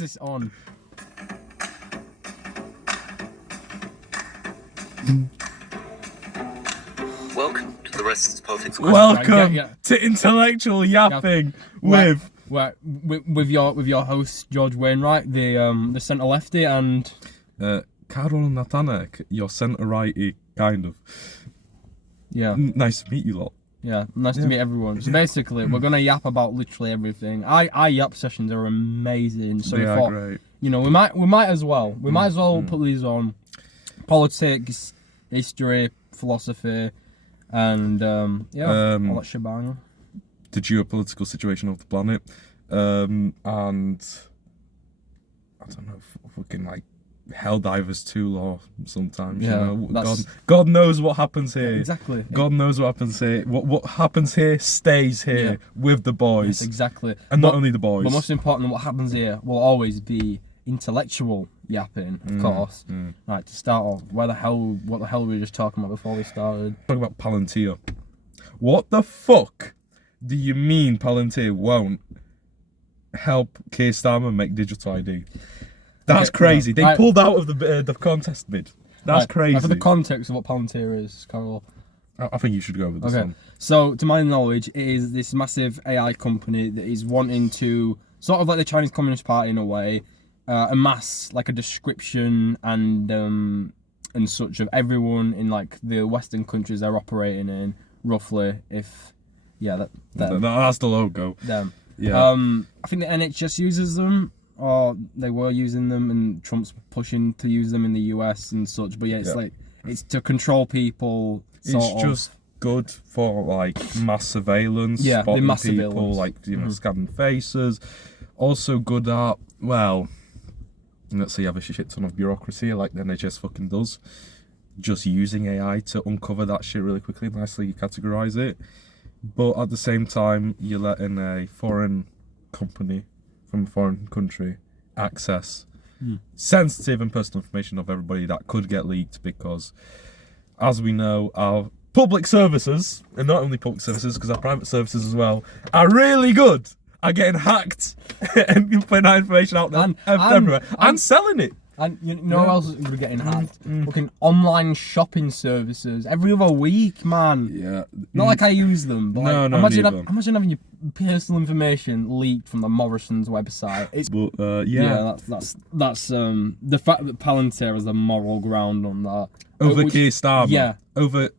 is this on? Welcome to the Rest Politics. Welcome Yeah. to Intellectual Yapping with your host George Wainwright, the centre lefty, and Karol Natanek, your centre righty, kind of. yeah, Nice to meet you lot. yeah, nice to meet everyone. So basically, we're gonna yap about literally everything. Our yap sessions are amazing. So They we are thought, great. we might as well put these on politics, history, philosophy, and all that shebang. The geopolitical situation of the planet, and I don't know, fucking like Helldivers 2 or sometimes. Yeah, you know, God knows what happens here. Exactly. God knows what happens here. What happens here stays here with the boys. Yes, exactly. And not only the boys. But most important, what happens here will always be intellectual yapping, of course. Right, to start off, what the hell were we just talking about before we started? Talking about Palantir. What the fuck do you mean Palantir won't help Keir Starmer make digital ID? That's crazy. They pulled out of the contest bid. That's crazy. For the context of what Palantir is, Karol. I think you should go with this one. So, to my knowledge, it is this massive AI company that is wanting to, sort of like the Chinese Communist Party in a way, amass like a description and such of everyone in like the Western countries they're operating in, roughly. That's the logo. Them. Yeah. I think the NHS uses them, or they were using them, and Trump's pushing to use them in the US and such. But like it's to control people. It's just good for like mass surveillance, spotting mass people, surveillance. like scanning faces. Also good at, well, let's say you have a shit ton of bureaucracy like the NHS fucking does. Just using AI to uncover that shit really quickly, nicely categorise it. But at the same time, you're letting a foreign company from a foreign country access sensitive and personal information of everybody that could get leaked because, as we know, our public services, and not only public services, because our private services as well, are really good at getting hacked and putting that information out there everywhere and selling it. And you know what else is going to be getting hacked? Fucking online shopping services every other week, man. Yeah. Not like I use them, but No, imagine neither. imagine having your personal information leaked from the Morrison's website. It's But that's the fact that Palantir has the moral ground on that. over Keir Starmer. Yeah. Over.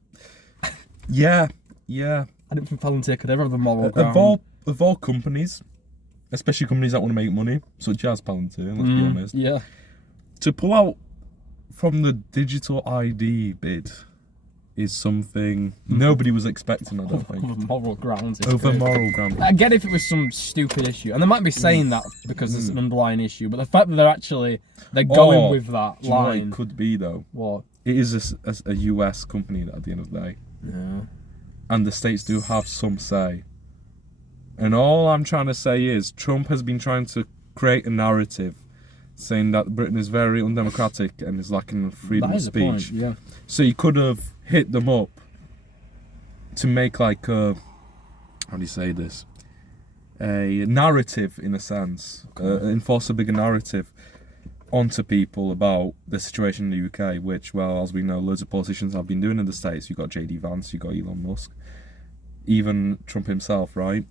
Yeah. I didn't think Palantir could ever have the moral ground. Of all companies, especially companies that want to make money, such as Palantir, let's be honest. Yeah. To pull out from the digital ID bid is something nobody was expecting, I don't think. Over moral grounds. Over moral ground. I get if it was some stupid issue, and they might be saying that because there's an underlying issue, but the fact that they're going with that Do you know what line. it could be though? What? It is a US company at the end of the day. Yeah. And the states do have some say. And all I'm trying to say is Trump has been trying to create a narrative saying that Britain is very undemocratic and is lacking freedom of speech. Point, yeah. So he could have hit them up to make like a, how do you say this? A narrative in a sense, enforce a bigger narrative onto people about the situation in the UK, which, well, as we know, loads of politicians have been doing in the States. You've got JD Vance, you've got Elon Musk, even Trump himself, right?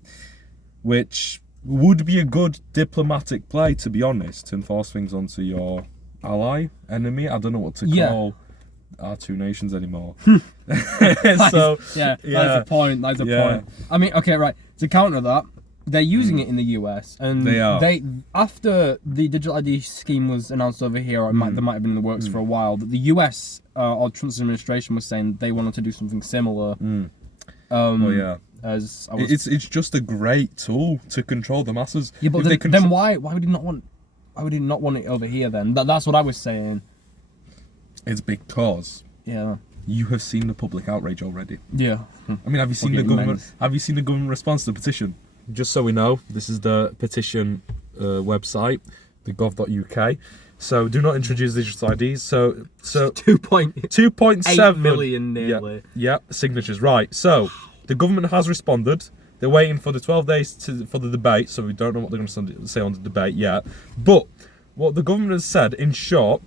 Which would be a good diplomatic play, to be honest, to enforce things onto your ally, enemy. I don't know what to call our two nations anymore. That's the point. That's the point. I mean, okay, right. To counter that, they're using it in the US, and they after the digital ID scheme was announced over here, or there might have been in the works for a while. That the US or Trump's administration was saying they wanted to do something similar. It's just a great tool to control the masses. Yeah, but then why would he not want? Why would he not want it over here then? That's what I was saying. It's because you have seen the public outrage already. Yeah. I mean, have you seen the government? Have you seen the government response to the petition? Just so we know, this is the petition website, the gov.uk. So do not introduce digital IDs. So 2.7 million nearly. Yeah, signatures. Right. So the government has responded They're waiting for the 12 days for the debate, so we don't know what they're going to say on the debate yet. But what the government has said, in short,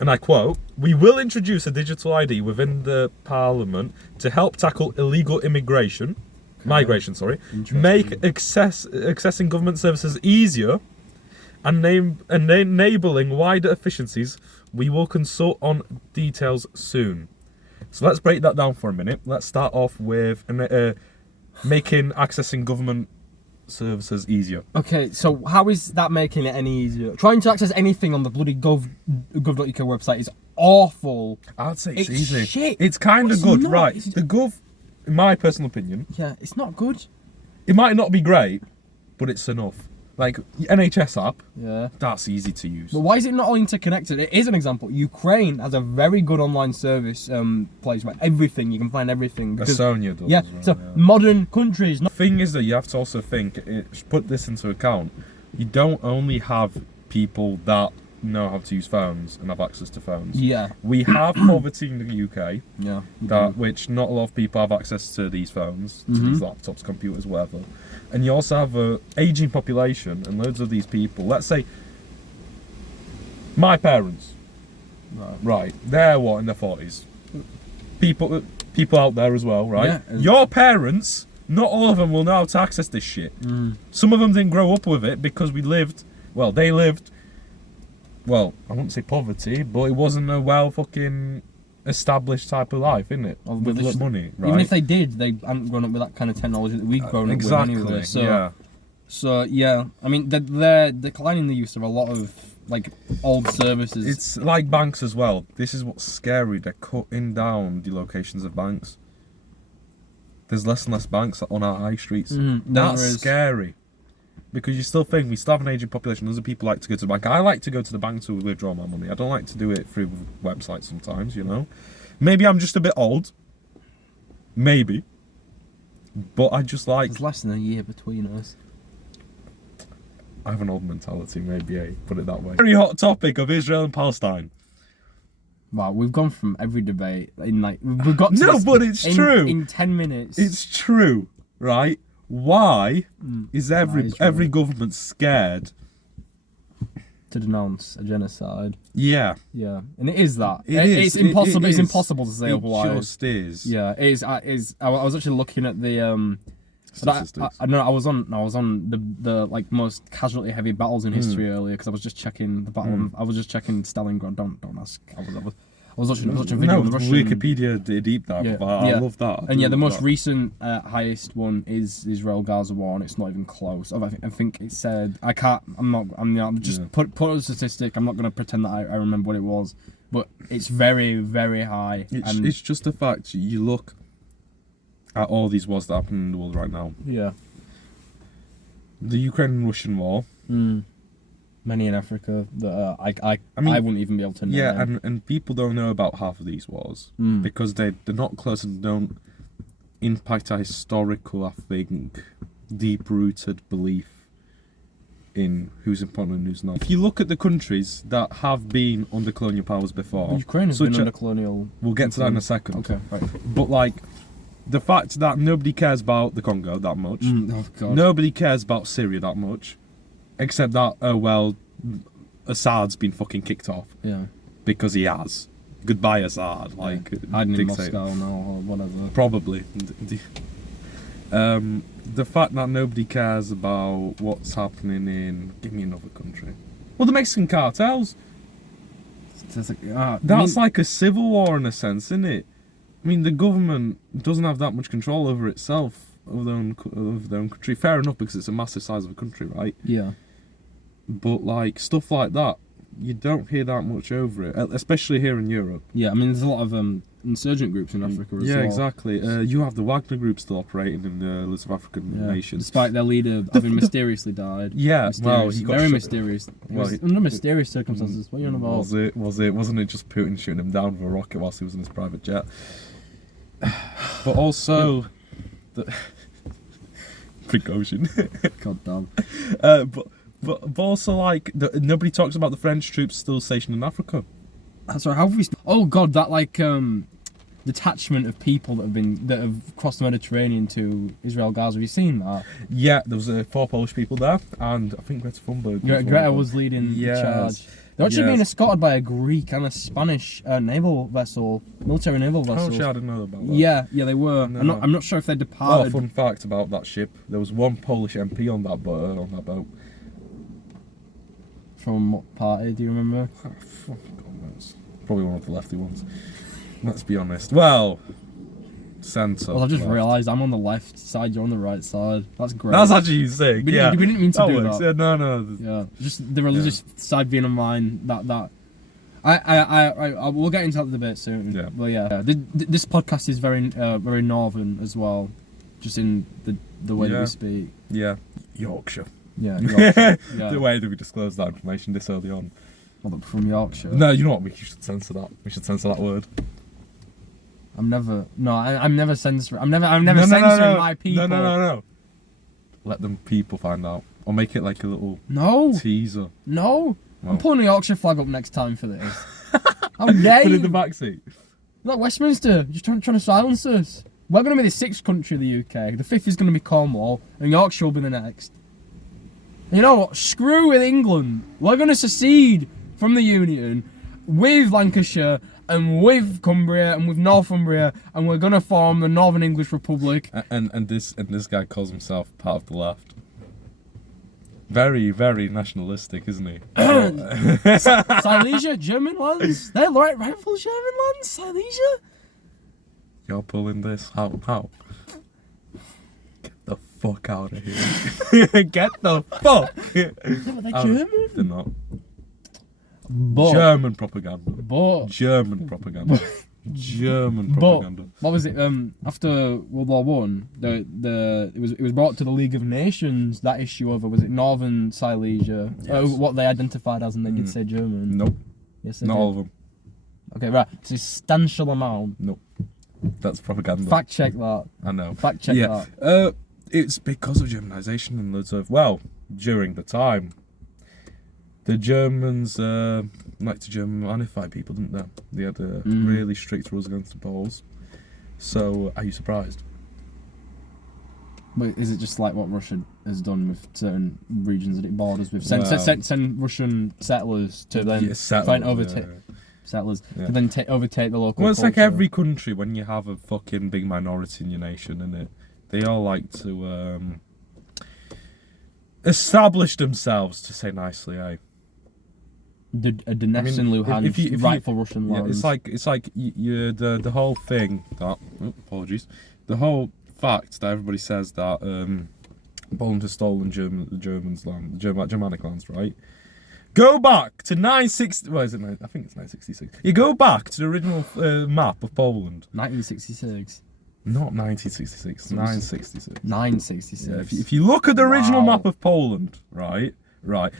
and I quote, "We will introduce a digital ID within the Parliament to help tackle illegal migration, make accessing government services easier, and enabling wider efficiencies. We will consult on details soon." So let's break that down for a minute. Let's start off with making accessing government services easier. Okay, so how is that making it any easier? Trying to access anything on the bloody gov.uk website is awful. I'd say it's easy. Shit. It's kind of good, not. right? The gov, in my personal opinion, Yeah, it's not good. it might not be great, but it's enough. Like NHS app, Yeah. that's easy to use. But why is it not all interconnected? It is an example. Ukraine has a very good online service place where everything, you can find everything. Estonia does. Yeah, as well, so modern countries. The thing is that you have to also think, put this into account, you don't only have people that know how to use phones and have access to phones. Yeah. We have poverty in the UK, Yeah. which not a lot of people have access to these phones, to these laptops, computers, whatever. And you also have an ageing population, and loads of these people, let's say, my parents, right, they're what, in their 40s? People out there as well, right? Yeah. Your parents, not all of them will know how to access this shit. Some of them didn't grow up with it because they lived, I wouldn't say poverty, but it wasn't a fucking established type of life, isn't it? Well, with money, right? Even if they did, they hadn't grown up with that kind of technology that we've grown up with anyway. So yeah, I mean, they're declining the use of a lot of like old services. It's like banks as well. This is what's scary. They're cutting down the locations of banks. There's less and less banks on our high streets. That's scary. Because we still have an aging population. Other people like to go to the bank. I like to go to the bank to withdraw my money. I don't like to do it through websites sometimes, you know. Maybe I'm just a bit old. Maybe. But I just like... There's less than a year between us. I have an old mentality, maybe, put it that way. Very hot topic of Israel and Palestine. Wow, we've gone from every debate in like... We've got to No, this but it's true. In 10 minutes. It's true, right? Why is every government scared to denounce a genocide? Yeah, and it is that. It's impossible. It's impossible to say otherwise. It just is. Yeah, it is. I was actually looking at the statistics. I was on the like most casualty heavy battles in history earlier because I was just checking the battle. I was just checking Stalingrad. Don't ask. I was watching a video on the Russian... Wikipedia did a deep dive, but I love that. And the most recent highest one is Israel-Gaza war, and it's not even close. I think it said... I'm just put a statistic. I'm not going to pretend that I remember what it was, but it's very, very high. It's just a fact. You look at all these wars that happen in the world right now. Yeah. The Ukraine-Russian war. Many in Africa that I wouldn't even be able to know. Yeah, and people don't know about half of these wars because they're not close and don't impact our historical, I think, deep-rooted belief in who's important and who's not. If you look at the countries that have been under colonial powers before... Ukraine has been under colonial... We'll get to that in a second. Okay, right. But, like, the fact that nobody cares about the Congo that much. Oh, God. Nobody cares about Syria that much. Except that, Assad's been fucking kicked off. Yeah. Because he has. Goodbye, Assad. Hiding in Moscow now or whatever. Probably. The fact that nobody cares about what's happening in... Give me another country. Well, the Mexican cartels. That's like a civil war in a sense, isn't it? I mean, the government doesn't have that much control over itself, of their own country. Fair enough, because it's a massive size of a country, right? Yeah. But, like, stuff like that, you don't hear that much over it, especially here in Europe. Yeah, I mean, there's a lot of insurgent groups in Africa as well. Yeah, exactly. You have the Wagner group still operating in the list of African nations. Despite their leader having mysteriously died. Yeah, well, he got very mysterious. Under mysterious circumstances. What are you on about? Wasn't it just Putin shooting him down with a rocket whilst he was in his private jet? But also... precaution. God damn. But also, like, nobody talks about the French troops still stationed in Africa. That's right. How have we? Oh God, that like detachment of people that have crossed the Mediterranean to Israel, Gaza. Have you seen that? Yeah, there was 4 Polish people there, and I think Greta Thunberg. Greta was leading the charge. They're actually being escorted by a Greek and a Spanish military naval vessel. Oh shit, I didn't know about that. Yeah, they were. No. I'm not sure if they departed. Oh, fun fact about that ship: there was one Polish MP on that boat. From what party? Do you remember? Oh, fuck God knows. Probably one of the lefty ones. Let's be honest. Well, centre. Well, I just realised I'm on the left side. You're on the right side. That's great. That's actually sick. We didn't mean to do works. that. Yeah, no. Yeah, just the religious side being on mine. I we'll get into that debate soon. Yeah. But yeah, this podcast is very very northern as well, just in the way that we speak. Yeah. Yorkshire. Yeah. Yorkshire. Yeah. The way that we disclosed that information this early on. Well, from Yorkshire. No, you know what? We should censor that. We should censor that word. I'm never censoring. I'm never censoring my people. No. Let them people find out, or make it like a little teaser. No. Well. I'm pulling the Yorkshire flag up next time for this. How dare Put it you? in the backseat. Like Westminster, just trying to silence us. We're going to be the 6th country of the UK. The 5th is going to be Cornwall, and Yorkshire will be the next. And you know what? Screw with England. We're going to secede from the Union with Lancashire and with Cumbria and with Northumbria, and we're going to form the Northern English Republic. And this guy calls himself part of the left. Very, very nationalistic, isn't he? Silesia, German lands. They're rightful German lands. Silesia. You're pulling this. How? Get the fuck out of here. Get the fuck. Yeah, but they're German. They're not. But, German propaganda. But, German propaganda. German but propaganda. what was it? After World War One, it was brought to the League of Nations, that issue over, was it Northern Silesia? Yes. What they identified as, and they did say German. Nope. Yes, they Not did. all of them. Okay, right. It's a substantial amount. Nope. That's propaganda. Fact check that. I know. Fact check that. It's because of Germanization and loads of, well, during the time, the Germans liked to Germanify people, didn't they? They had really strict rules against the Poles. So, are you surprised? But is it just like what Russia has done with certain regions that it borders with? Send Russian settlers to then try and overtake settlers to then overtake the local. Well, it's like culture. every country when you have a fucking big minority in your nation, innit? They all like to establish themselves, to say nicely, eh? The Donetsk and Luhansk, rightful Russian lands. Yeah, it's like the whole thing that the whole fact that everybody says that Poland has stolen the Germanic lands, right? Go back to 960. Well, is it? I think it's 966. You go back to the original map of Poland. 1966. Not 1966. 966. 966. Yeah, if you look at the original map of Poland, right.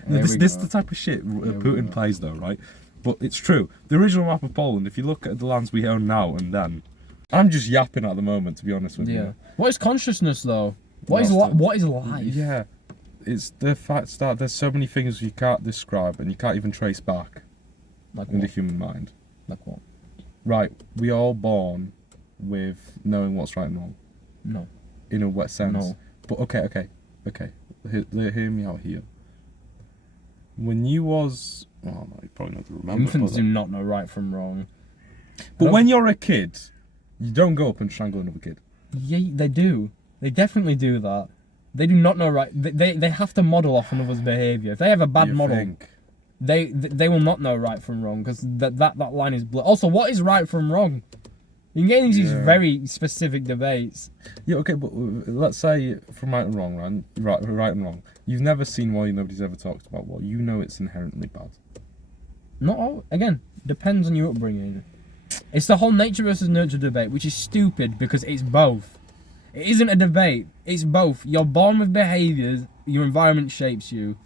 This is the type of shit Putin plays, though, right? But it's true. The original map of Poland. If you look at the lands we own now and then, I'm just yapping at the moment, to be honest with you. What is consciousness, though? What is life? Yeah, it's the fact that there's so many things you can't describe and you can't even trace back in the human mind. Like what? Right, we all born with knowing what's right and wrong. No. In a wet sense. No. But okay. Hear me out here. When you was... Oh, no, you probably not remember. Infants do not know right from wrong. But when you're a kid, you don't go up and strangle another kid. Yeah, they do. They definitely do that. They do not know right. They have to model off another's behaviour. If they have a bad model, they will not know right from wrong, because that line is blurred. Also, what is right from wrong? You can get into these very specific debates. Yeah, okay, but let's say from right and wrong, right and wrong. You've never seen why nobody's ever talked about what you know it's inherently bad. Not all. Again, depends on your upbringing. It's the whole nature versus nurture debate, which is stupid because it's both. It isn't a debate. It's both. You're born with behaviours. Your environment shapes you.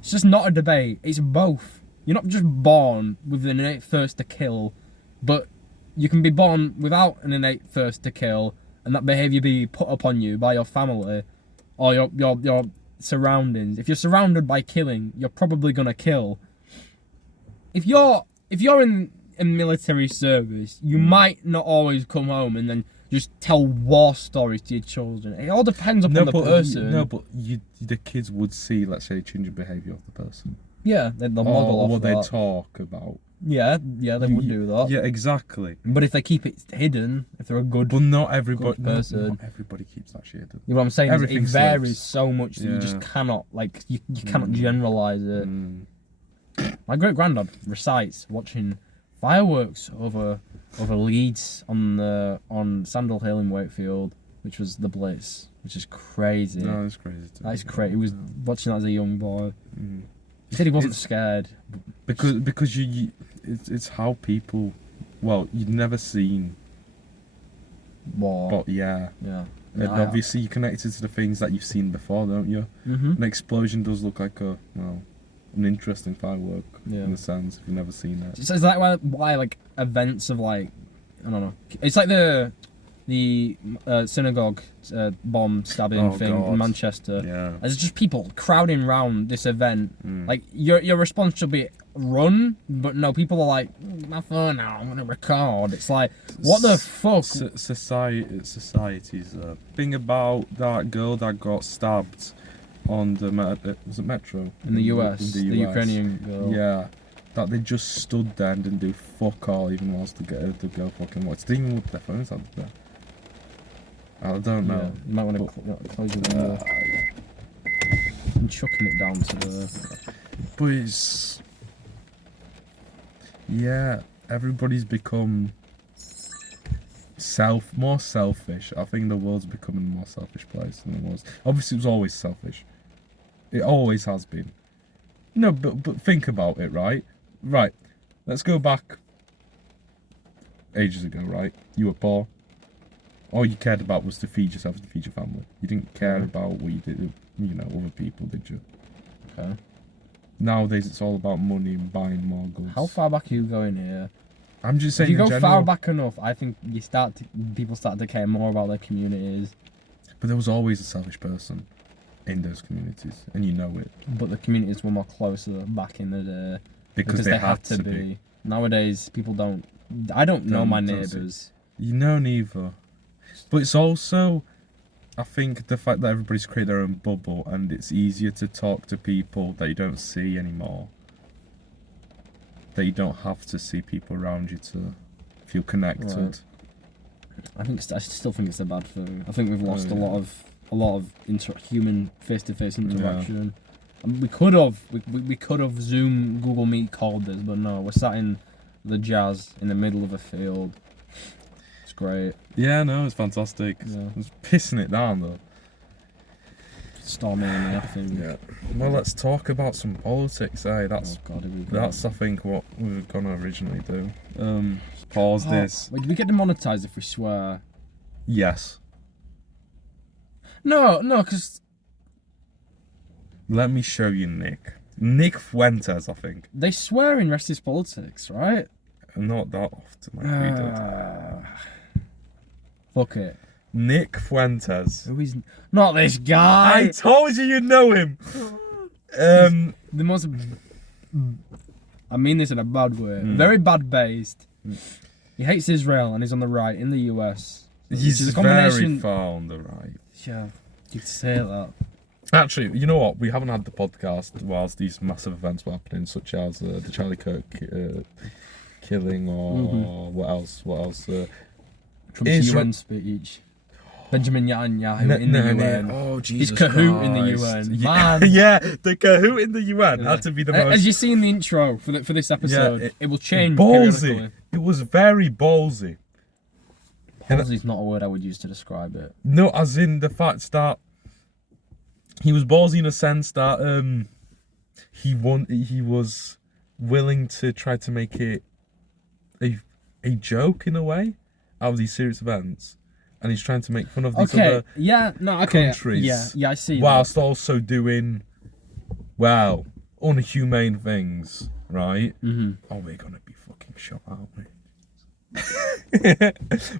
It's just not a debate. It's both. You're not just born with an innate thirst to kill, but you can be born without an innate thirst to kill, and that behaviour be put upon you by your family or your surroundings. If you're surrounded by killing, you're probably gonna kill. If you're in in military service, you might not always come home and then just tell war stories to your children. It all depends upon the person. But the kids would see, let's say, change of behaviour of the person. Yeah, they'll model off what that. they talk about. Yeah, they would do that. Yeah, exactly. But if they keep it hidden, if they're a good, But not everybody. person. Not everybody keeps that shit hidden. You know what I'm saying? It Everything varies slips. so much that you just cannot, like, you cannot generalise it. My great granddad recites watching fireworks over Leeds on Sandal Hill in Wakefield, which was the Blitz, which is crazy. No, that's crazy. That is crazy. He was watching that as a young boy. He said he wasn't scared. Because it's how people. Well, you've never seen. War. But yeah. And obviously you connect it to the things that you've seen before, don't you? Mm-hmm. An explosion does look like an interesting firework in a sense if you've never seen it. So is that why like events of like, I don't know. It's like the synagogue bomb stabbing thing in Manchester. Yeah. There's just people crowding around this event. Like your response should be run, but no, people are like, my phone now, I'm gonna record. It's like, what the fuck? Society's thing about that girl that got stabbed on the was it Metro in the US, the the US. Ukrainian girl. Yeah, that they just stood there and didn't do fuck all even whilst the girl fucking watched. They didn't even look at their phones out there. I don't know. Yeah, you might want to close your window. I'm chucking it down to the. But it's everybody's become more selfish. I think the world's becoming a more selfish place than it was. Obviously, it was always selfish. It always has been. No, but think about it, right? Right. Let's go back ages ago, right? You were poor. All you cared about was to feed yourself and to feed your family. You didn't care about what you did with, other people, did you? Okay. Nowadays, it's all about money and buying more goods. How far back are you going here? I'm just saying. If you go in general, far back enough, I think people start to care more about their communities. But there was always a selfish person in those communities, and you know it. But the communities were more closer back in the day Because they had to be. Nowadays, people don't. I don't know my neighbours. You know neither. But it's also, I think, the fact that everybody's created their own bubble, and it's easier to talk to people that you don't see anymore. That you don't have to see people around you to feel connected. Right. I still think it's a bad thing. I think we've lost a lot of human face-to-face interaction. And we could have Zoom, Google Meet called this, but no, we're sat in the jazz in the middle of a field. It's great. Yeah, no, it's fantastic. Yeah. It's pissing it down though. Stormy and everything. Yeah. Well, let's talk about some politics, eh? That's Oh God, here we go. I think what we were gonna originally do. Pause this. Wait, do we get demonetized if we swear? Yes. No, because Let me show you Nick Fuentes, I think. they swear in Rest is Politics, right? Not that often, like we did. Fuck it. Nick Fuentes. Who is not this guy? I told you know him. The most. I mean this in a bad way. Very bad based. He hates Israel and he's on the right in the US. He's very far on the right. Yeah, you could say that. Actually, you know what? We haven't had the podcast whilst these massive events were happening, such as the Charlie Kirk killing, or what else? Trump's UN speech. Benjamin Netanyahu in the UN. Oh, Jesus He's Kahoot in the Christ. UN. Yeah, Man. yeah, the Kahoot in the UN had to be the most... As you see in the intro for this episode, it will change ballsy. periodically. It was very ballsy. Ballsy is not a word I would use to describe it. No, as in the fact that he was ballsy in a sense that he was willing to try to make it a joke in a way out of these serious events. And he's trying to make fun of these other countries. Yeah, I see. Whilst also doing, unhumane things, right? Mm-hmm. Oh, we're gonna be fucking shot, aren't we?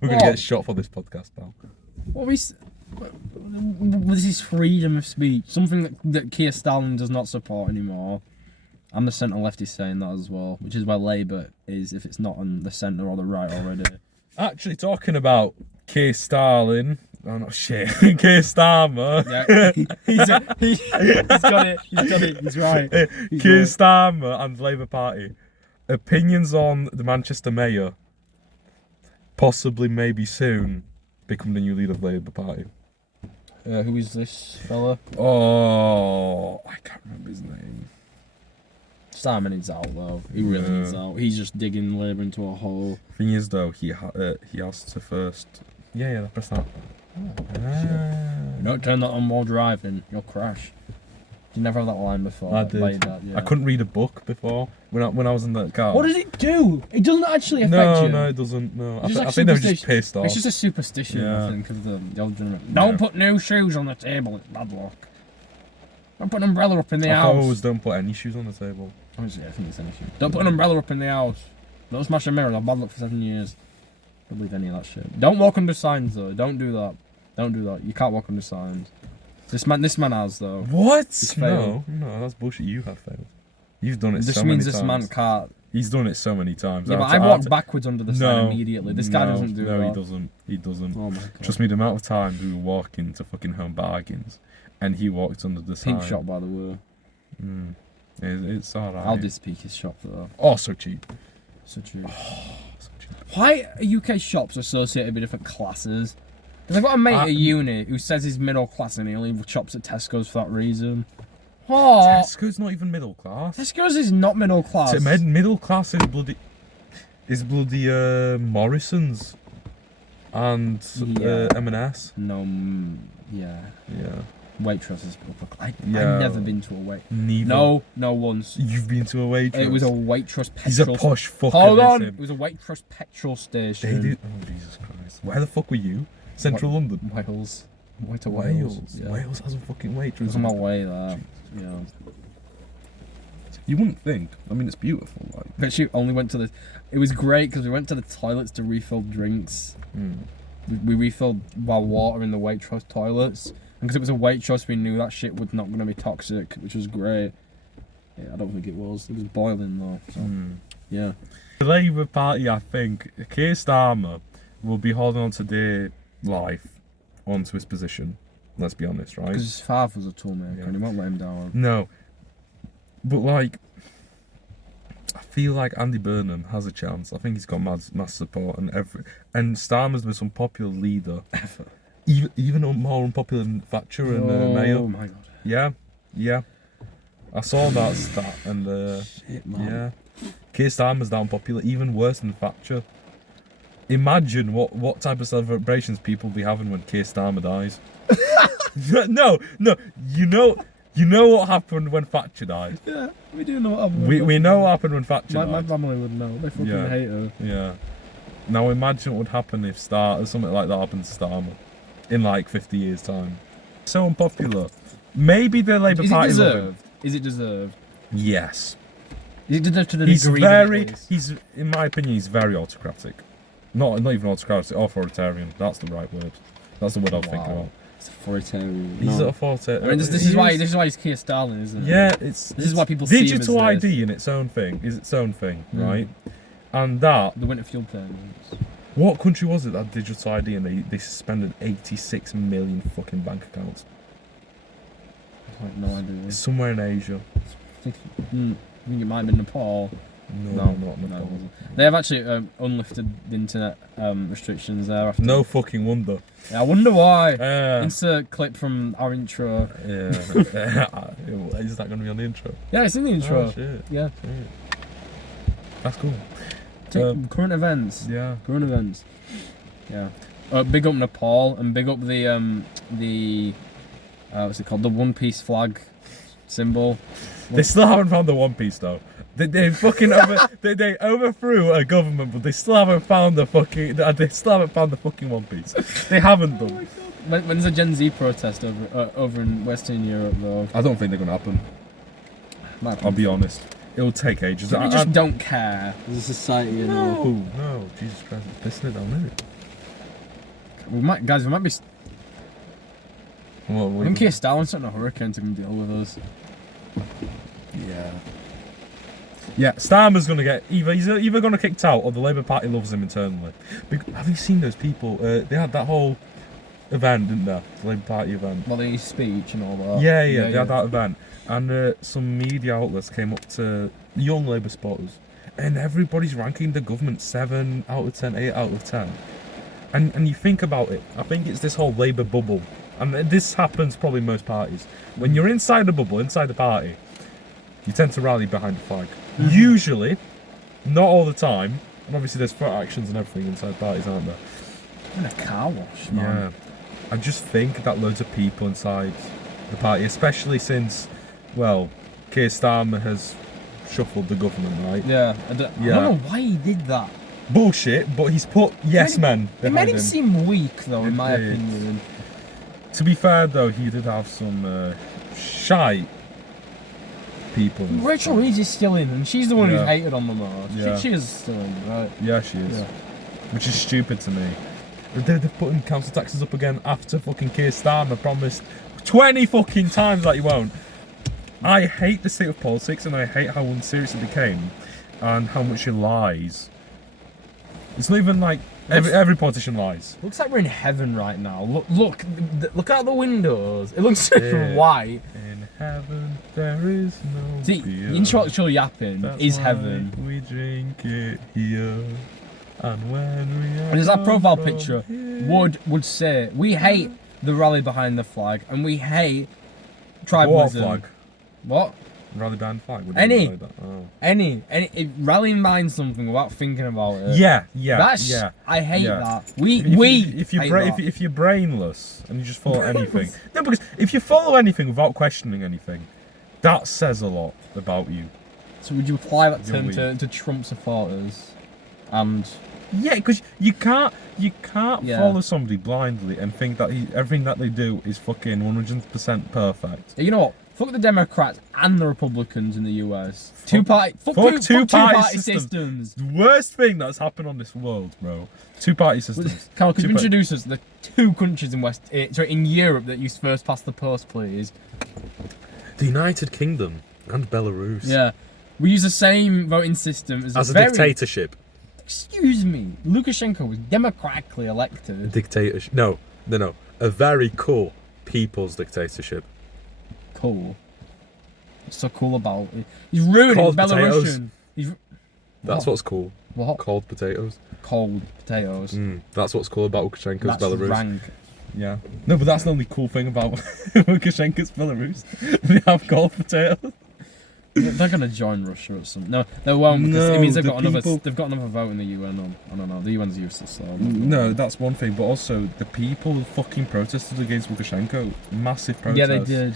We're gonna get shot for this podcast now. This is freedom of speech, something that Keir Stalin does not support anymore. I'm the centre lefty saying that as well, which is where Labour is if it's not on the centre or the right already. Actually, talking about Keir Starling. Oh, not shit. Keir Starmer. Yeah, he's got it. He's right. Keir Starmer and the Labour Party. Opinions on the Manchester Mayor. Possibly, maybe soon, become the new leader of the Labour Party. Who is this fella? Oh, I can't remember his name. Simon is out though. He really is out. He's just digging Labour into a hole. Thing is though, he has to first. Yeah, press that. Don't turn that on while driving. You'll crash. You never have that line before. I did. Like that, yeah. I couldn't read a book before when I was in the car. What does it do? It doesn't actually affect you. No, it doesn't. No, I It's think they were just pissed off. It's just a superstition, Yeah. I think, of the old generation. Don't put new shoes on the table. It's bad luck. Don't put an umbrella up in the I house. always don't put any shoes on the table. Honestly, I think it's an issue. Don't put an umbrella up in the house. Don't smash a mirror. I've bad luck for 7 years. Don't believe any of that shit. Don't walk under signs though. Don't do that. Don't do that. You can't walk under signs. This man has though. What? failed. No, that's bullshit. You have failed. You've done it This so many means times. this man can't. He's done it so many times. Yeah, but I walked backwards under the sign No, immediately. This guy doesn't do that. No, he doesn't. He doesn't. Oh my god. Trust me, the amount of times we were walking to fucking Home Bargains, and he walked under the sign. Pink shop, by the way. It's alright. I'll dispeak his shop though. Oh, so cheap. So true. So cheap. Why are UK shops associated with different classes? Because I've got a mate at uni who says he's middle class and he only shops at Tesco's for that reason. Oh, Tesco's not even middle class. Tesco's is not middle class. Middle class is bloody Morrison's and Yeah. M&S. No, yeah. Yeah. Waitress is upper class. I've Yeah. never been to a waitress. Neither. No, once. You've been to a waitress. It was a waitress petrol. He's a posh fucker. Hold on. Him. It was a waitress petrol They station. do. Oh Jesus Christ! Where the fuck were you? Central London. Wales. Went to Wales. Wales. Yeah. Wales has a fucking It waitress. was on my way there. Yeah. You wouldn't think. I mean, it's beautiful. Like. But she only went to the. It was great because we went to the toilets to refill drinks. We refilled our water in the Waitrose toilets, and because it was a Waitrose, we knew that shit was not going to be toxic, which was great. Yeah, I don't think it was. It was boiling though. So, yeah. The Labour Party, I think, Keir Starmer will be holding on to their life onto his position. Let's be honest, right? Because his father was a toolmaker, Yeah. and he won't let him down. No, but like, I feel like Andy Burnham has a chance. I think he's got mass support and Starmer's the most unpopular leader ever. Even more unpopular than Thatcher and Mayo. Oh my god. Yeah. I saw that stat and Shit, man. yeah, Keir Starmer's that unpopular, even worse than Thatcher. Imagine what type of celebrations people will be having when Keir Starmer dies. No, you know what happened when Thatcher died. Yeah, we do know what happened. We know what happened when Thatcher My died. family would know. They fucking Yeah. hate her. Yeah. Now imagine what would happen if something like that happened to Starmer in like 50 years' time. So unpopular. Maybe the Labour Is it Party love him. deserved? Is it deserved? Yes. Is it deserved to the He's degree that it is? he's in my opinion he's very autocratic. Not even autocratic, authoritarian. That's the right word. That's the word I'm thinking Wow. about. It's authoritarian. He's No. authoritarian. I mean, this is why he's Keir Starling, isn't it? Yeah, This is why people see him as digital this. ID in its own thing is its own thing, right? And that The winter fuel payments. what country was it that had digital ID and they suspended 86 million fucking bank accounts? I have no idea. It's somewhere in Asia. I think it might have been Nepal. No, not Nepal. it wasn't. They have actually unlifted the internet restrictions there. After. No fucking wonder. Yeah, I wonder why. Yeah. Insert clip from our intro. Yeah. Is that going to be on the intro? Yeah, it's in the intro. Oh, shit. Yeah. Shit. That's cool. Current events. Yeah. Current events. Yeah. Big up Nepal and big up the what's it called? The One Piece flag symbol. They still haven't found the One Piece though. They fucking they overthrew a government, but they still haven't found the fucking. They still haven't found the fucking One Piece. They haven't done. When's the Gen Z protest over in Western Europe though? I don't think they're gonna happen. I'll be honest. It'll take ages. We just don't care as a society, you know. No, Jesus Christ, it's pissing it down, isn't it? We might be. I What think Keir Starling sent a hurricane to come deal with us. Yeah. Yeah, Starmer's gonna get he's either gonna kicked out or the Labour Party loves him internally. Have you seen those people? They had that whole event, didn't they? The Labour Party event. Well, his speech and all that. Yeah, they had that event, and some media outlets came up to young Labour supporters, and everybody's ranking the government 7 out of 10, 8 out of 10. And you think about it, I think it's this whole Labour bubble, and this happens probably in most parties. When you're inside the bubble, inside the party, you tend to rally behind the flag. Usually, not all the time, and obviously there's foot actions and everything inside parties, aren't there? In a car wash, man. Yeah. I just think that loads of people inside the party, especially since, well, Keir Starmer has shuffled the government, right? Yeah. I don't know why he did that. Bullshit, but he's put yes men It behind made him him. seem weak, though, in my did. opinion. To be fair, though, he did have some shy people. Rachel Reeves is still in, and she's the one who's Yeah. hated on the most. Yeah. She is still in, right? Yeah, she is. Yeah. Which is stupid to me. They're putting council taxes up again after fucking Keir Starmer promised 20 fucking times that he won't. I hate the state of politics, and I hate how unserious it became, and how much it lies. It's not even like every politician lies. Looks like we're in heaven right now. Look out the windows. It looks so Yeah. white. In heaven there is no See, beer. the intellectual yapping That's is why heaven. we drink it here. And when we are And there's that profile from picture here. would say we hate the rally behind the flag and we hate What tribalism. flag? What? Rally band flag? What do Any. you mean by that? Oh. Any rallying behind something without thinking about it. Yeah. That's I hate yeah. that. If you're brainless and you just follow anything, no, because if you follow anything without questioning anything, that says a lot about you. So would you apply that You're term to Trump supporters? And Yeah, because you can't Yeah. follow somebody blindly and think that everything that they do is fucking 100% perfect. you know what? Fuck the Democrats and the Republicans in the US. Fuck Two-party systems. The worst thing that's happened on this world, bro. Two-party systems. Carl, could you Two-party- introduce us to the 2 countries in Europe that used first past the post, please? The United Kingdom and Belarus. Yeah. We use the same voting system as As a very... dictatorship. Excuse me. Lukashenko was democratically elected. Dictatorship. No. A very cool people's dictatorship. Cool. What's so cool about it? He's ruining Cold Belarusian. That's what's cool. What? Cold potatoes. Cold potatoes. That's what's cool about Lukashenko's That's Belarus. rank. Yeah. No, but that's the only cool thing about Lukashenko's Belarus. They have cold potatoes. They're gonna join Russia or something. No, they won't because it No, means they've the got another. people- They've got another vote in the UN. I don't know. The UN's useless. So No, that's one thing, but also the people fucking protested against Lukashenko. Massive protests. Yeah, they did.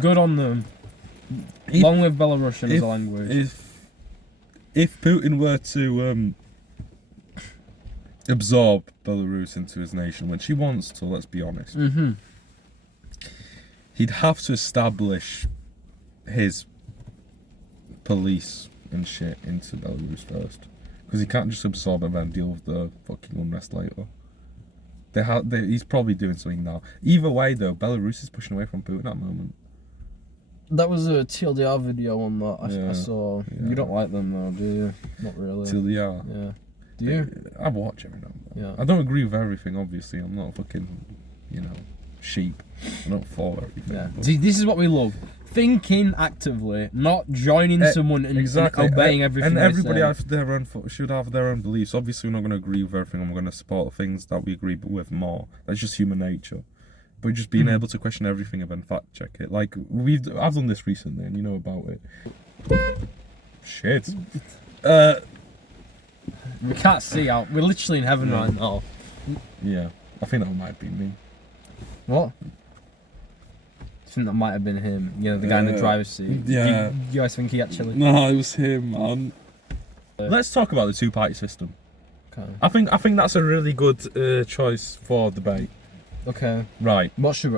Good on them. If- Long live Belarusian as a language. If Putin were to absorb Belarus into his nation, which he wants to, let's be honest, he'd have to establish his police and shit into Belarus first, because he can't just absorb it and then deal with the fucking unrest later. He's probably doing something now. Either way, though, Belarus is pushing away from Putin at the moment. That was a TLDR video on that I Yeah, saw. yeah. You don't like them though, do you? Not really. Till they are. Yeah. Do you? I watch every now and then. Yeah. I don't agree with everything, obviously. I'm not a fucking, sheep. I don't follow everything. Yeah. but- See, this is what we love. Thinking actively, not joining someone and obeying everything And they everybody say. should have their own beliefs. Obviously, we're not going to agree with everything, and we're going to support things that we agree with more. That's just human nature. But just being able to question everything and then fact check it. Like, I've done this recently, and you know about it. Shit. We can't see out. We're literally in heaven right now. Yeah. I think that might have been me. What? I think that might have been him. You know, the guy in the driver's seat. yeah. You guys think he actually? No, it was him, man. Let's talk about the two-party system. Okay. I think that's a really good choice for debate. Okay. Right. What should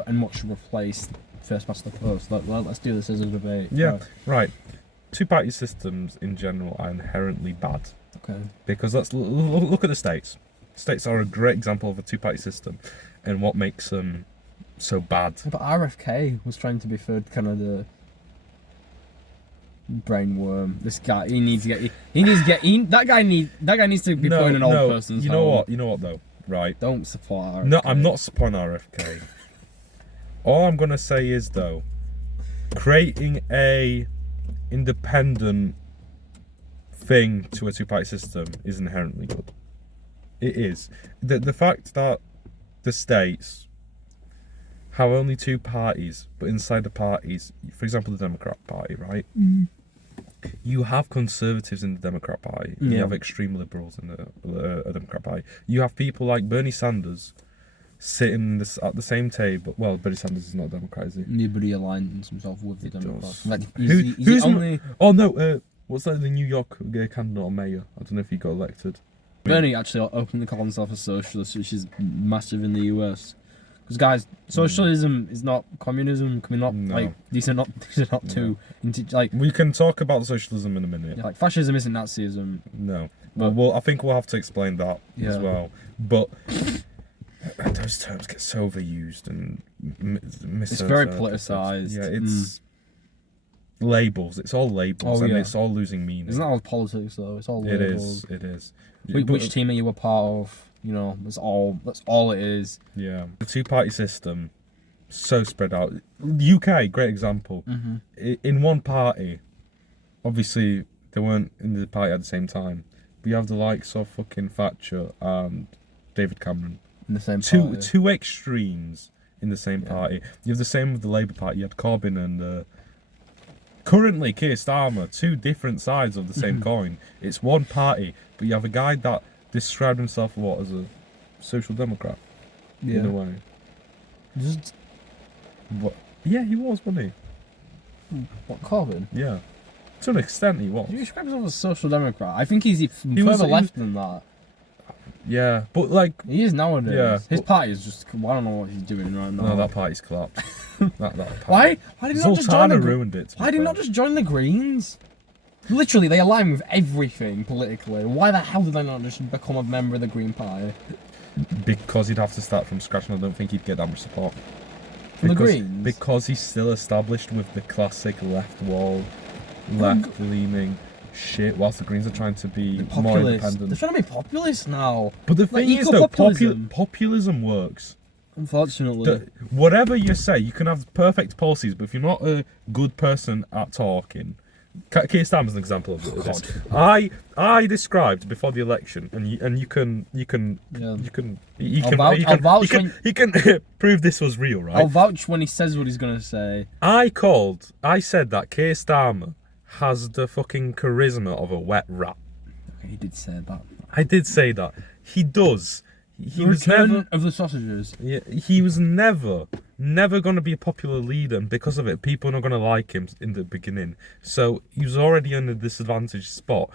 replace first past the post? Let's do this as a debate. Yeah. Right. Two-party systems in general are inherently bad. Okay. Because let's look at the states. States are a great example of a two-party system, and what makes them so bad. But RFK was trying to be for kind of Brainworm. This guy, that guy needs to be put in an old person's You know home. what? You know what though? Right. Don't support RFK. No, I'm not supporting RFK. All I'm gonna say is though, creating a independent thing to a two-party system is inherently good. It is. The fact that the states have only two parties, but inside the parties, for example, the Democrat Party, right? You have conservatives in the Democrat Party. You have extreme liberals in the Democrat Party. You have people like Bernie Sanders sitting at the same table. Well, Bernie Sanders is not a Democrat, is he? Yeah, but he aligns himself with the Democrats. Like, Who's only? Oh no! What's that? The New York candidate or mayor? I don't know if he got elected. Bernie actually openly called himself a socialist, which is massive in the US. Because guys, socialism is not communism. Can we not like these are not two like we can talk about socialism in a minute. Yeah, like fascism isn't Nazism. No, well, I think we'll have to explain that as well. But those terms get so overused and it's very politicized. Yeah, it's labels. It's all labels, and it's all losing meaning. It's not all politics though. It's all labels. It is. Which team are you a part of? You know, that's all it is. Yeah, the two-party system, so spread out. UK, great example. In one party, obviously they weren't in the party at the same time. But you have the likes of fucking Thatcher and David Cameron. In the same party. Two extremes in the same party. You have the same with the Labour Party. You had Corbyn and currently Keir Starmer. Two different sides of the same coin. It's one party, but you have a guy that described himself as a social democrat in a way. Just what? Yeah, he was, wasn't he? What, Corbyn? Yeah, to an extent he was. You describe himself as a social democrat. I think he's further left than that. Yeah, but like he is nowadays. Yeah, his party is just. I don't know what he's doing right now. No, that party's collapsed. that Why party. did he not just join the ruined it? Why did he not just join the Greens? Literally, they align with everything politically. Why the hell did they not just become a member of the Green Party? Because he'd have to start from scratch, and I don't think he'd get that much support. From the Greens? Because he's still established with the classic left wall, left-leaning shit, whilst the Greens are trying to be more independent. They're trying to be populist now. But the thing is, though, populism works. Unfortunately. Whatever you say, you can have perfect policies, but if you're not a good person at talking... Keir Starmer's an example of this. I described before the election, and you can prove this was real, right? I'll vouch when he says what he's gonna say. I said that Keir Starmer has the fucking charisma of a wet rat. Okay, he did say that. I did say that. He does. He was never of the sausages. Yeah, he was never going to be a popular leader, and because of it, people are not going to like him in the beginning. So he was already in a disadvantaged spot.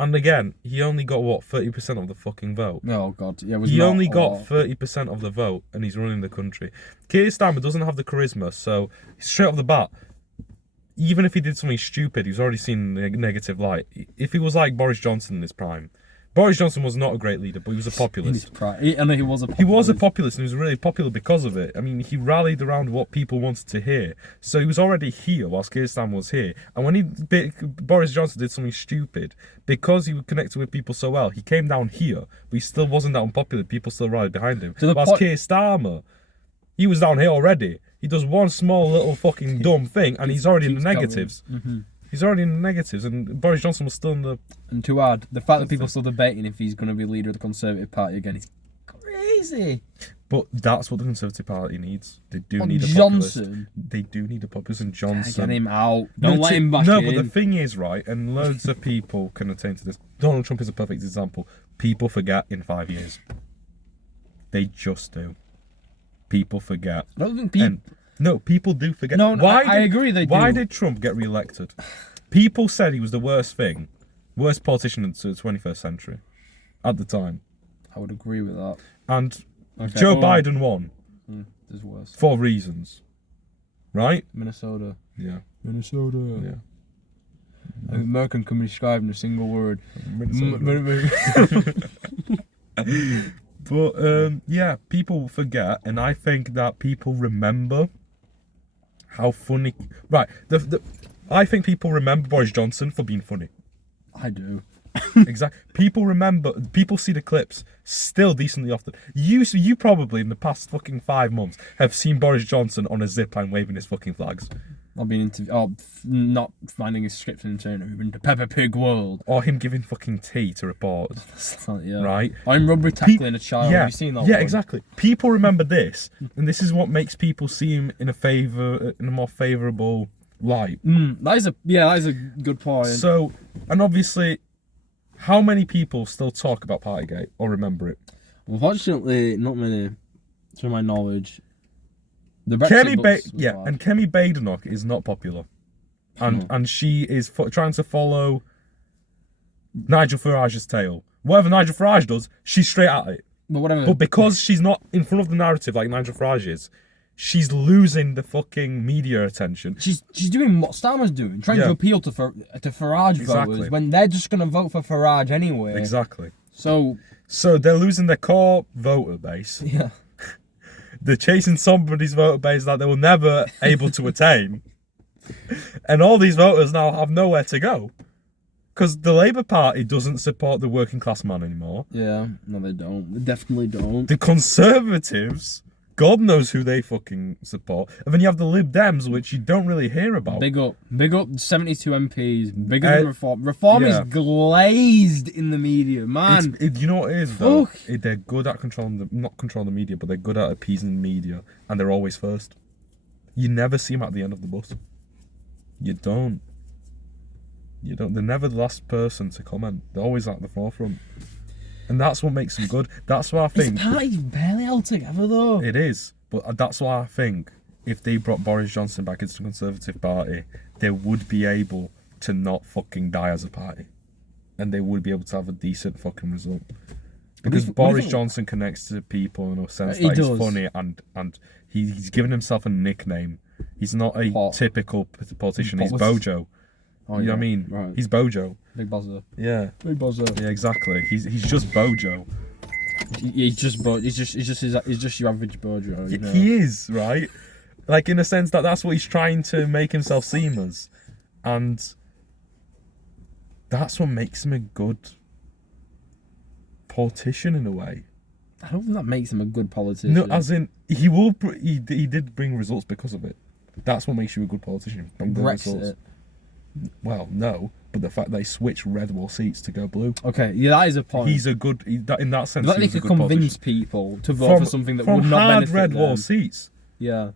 And again, he only got 30% of the fucking vote. Oh god, yeah. He only got 30% of the vote, and he's running the country. Keir Starmer doesn't have the charisma, so straight off the bat, even if he did something stupid, he's already seen a negative light. If he was like Boris Johnson in his prime. Boris Johnson was not a great leader, but he was a populist. I know he was a populist. He was a populist, and he was really popular because of it. I mean, he rallied around what people wanted to hear. So he was already here whilst Keir Starmer was here. And when Boris Johnson did something stupid, because he connected with people so well, he came down here, but he still wasn't that unpopular. People still rallied behind him. Whilst Keir Starmer, he was down here already. He does one small little fucking dumb thing, and he's already in the negatives. He's already in the negatives, and Boris Johnson was still in the... And to add, the fact that people are still debating if he's going to be leader of the Conservative Party again is crazy. But that's what the Conservative Party needs. They do need a populist. Johnson? They do need a populist, and Johnson... Get him out. Don't let him back in. No, but the thing is, right, and loads of people can attain to this. Donald Trump is a perfect example. People forget in 5 years. They just do. People forget. I don't think people... No, people do forget. No, I agree they do. Why did Trump get re-elected? People said he was the worst politician in the 21st century at the time. I would agree with that. And Joe Biden won. There's worse. For reasons. Right? Minnesota. Yeah. Minnesota. Yeah. American can be described in a single word. But, yeah, people forget, and I think that people remember how funny... Right, I think people remember Boris Johnson for being funny. I do. Exactly. People see the clips still decently often. You probably in the past fucking 5 months have seen Boris Johnson on a zipline waving his fucking flags. I've been not finding his script and turning it into Peppa Pig world. Or him giving fucking tea to reporters. Yeah. Right? I'm rubber tackling a child. Yeah, Have you seen that yeah, one? exactly. People remember this, and this is what makes people see him in a more favourable light. That is a good point. So, and obviously, how many people still talk about Partygate or remember it? Unfortunately, not many, to my knowledge. The Brexit and Kemi Badenoch is not popular, and she is trying to follow Nigel Farage's tail. Whatever Nigel Farage does, she's straight at it. But whatever. But because she's not in front of the narrative like Nigel Farage is, she's losing the fucking media attention. She's doing what Starmer's doing, trying to appeal to Farage voters when they're just going to vote for Farage anyway. Exactly. So they're losing their core voter base. Yeah. They're chasing somebody's voter base that they were never able to attain. And all these voters now have nowhere to go. Because the Labour Party doesn't support the working class man anymore. Yeah, no they don't. They definitely don't. The Conservatives, God knows who they fucking support. And then you have the Lib Dems, which you don't really hear about. Big up 72 MPs, bigger than Reform. Reform is glazed in the media, man. You know what it is, though? They're good at not controlling the media, but they're good at appeasing the media. And they're always first. You never see them at the end of the bus. You don't. They're never the last person to comment. They're always at the forefront. And that's what makes them good. That's why I think... This party's barely held together, though. It is. But that's why I think if they brought Boris Johnson back into the Conservative Party, they would be able to not fucking die as a party. And they would be able to have a decent fucking result. Because Boris Johnson connects to people in a sense that he's funny and he's given himself a nickname. He's not a typical politician. He's Bojo. Oh, you know what I mean? Right. He's Bojo. Big buzzer. Yeah. Big buzzer. Yeah, exactly. He's just Bojo. He's just your average Bojo. You know? He is, right? Like in a sense that's what he's trying to make himself seem as, and that's what makes him a good politician in a way. I don't think that makes him a good politician. No, as in he did bring results because of it. That's what makes you a good politician. Brexit. Well, no, but the fact they switched red wall seats to go blue. Okay, yeah, that is a point. He's a good in that sense. But they could convince people to vote for something that would not benefit red them. wall seats. Yeah,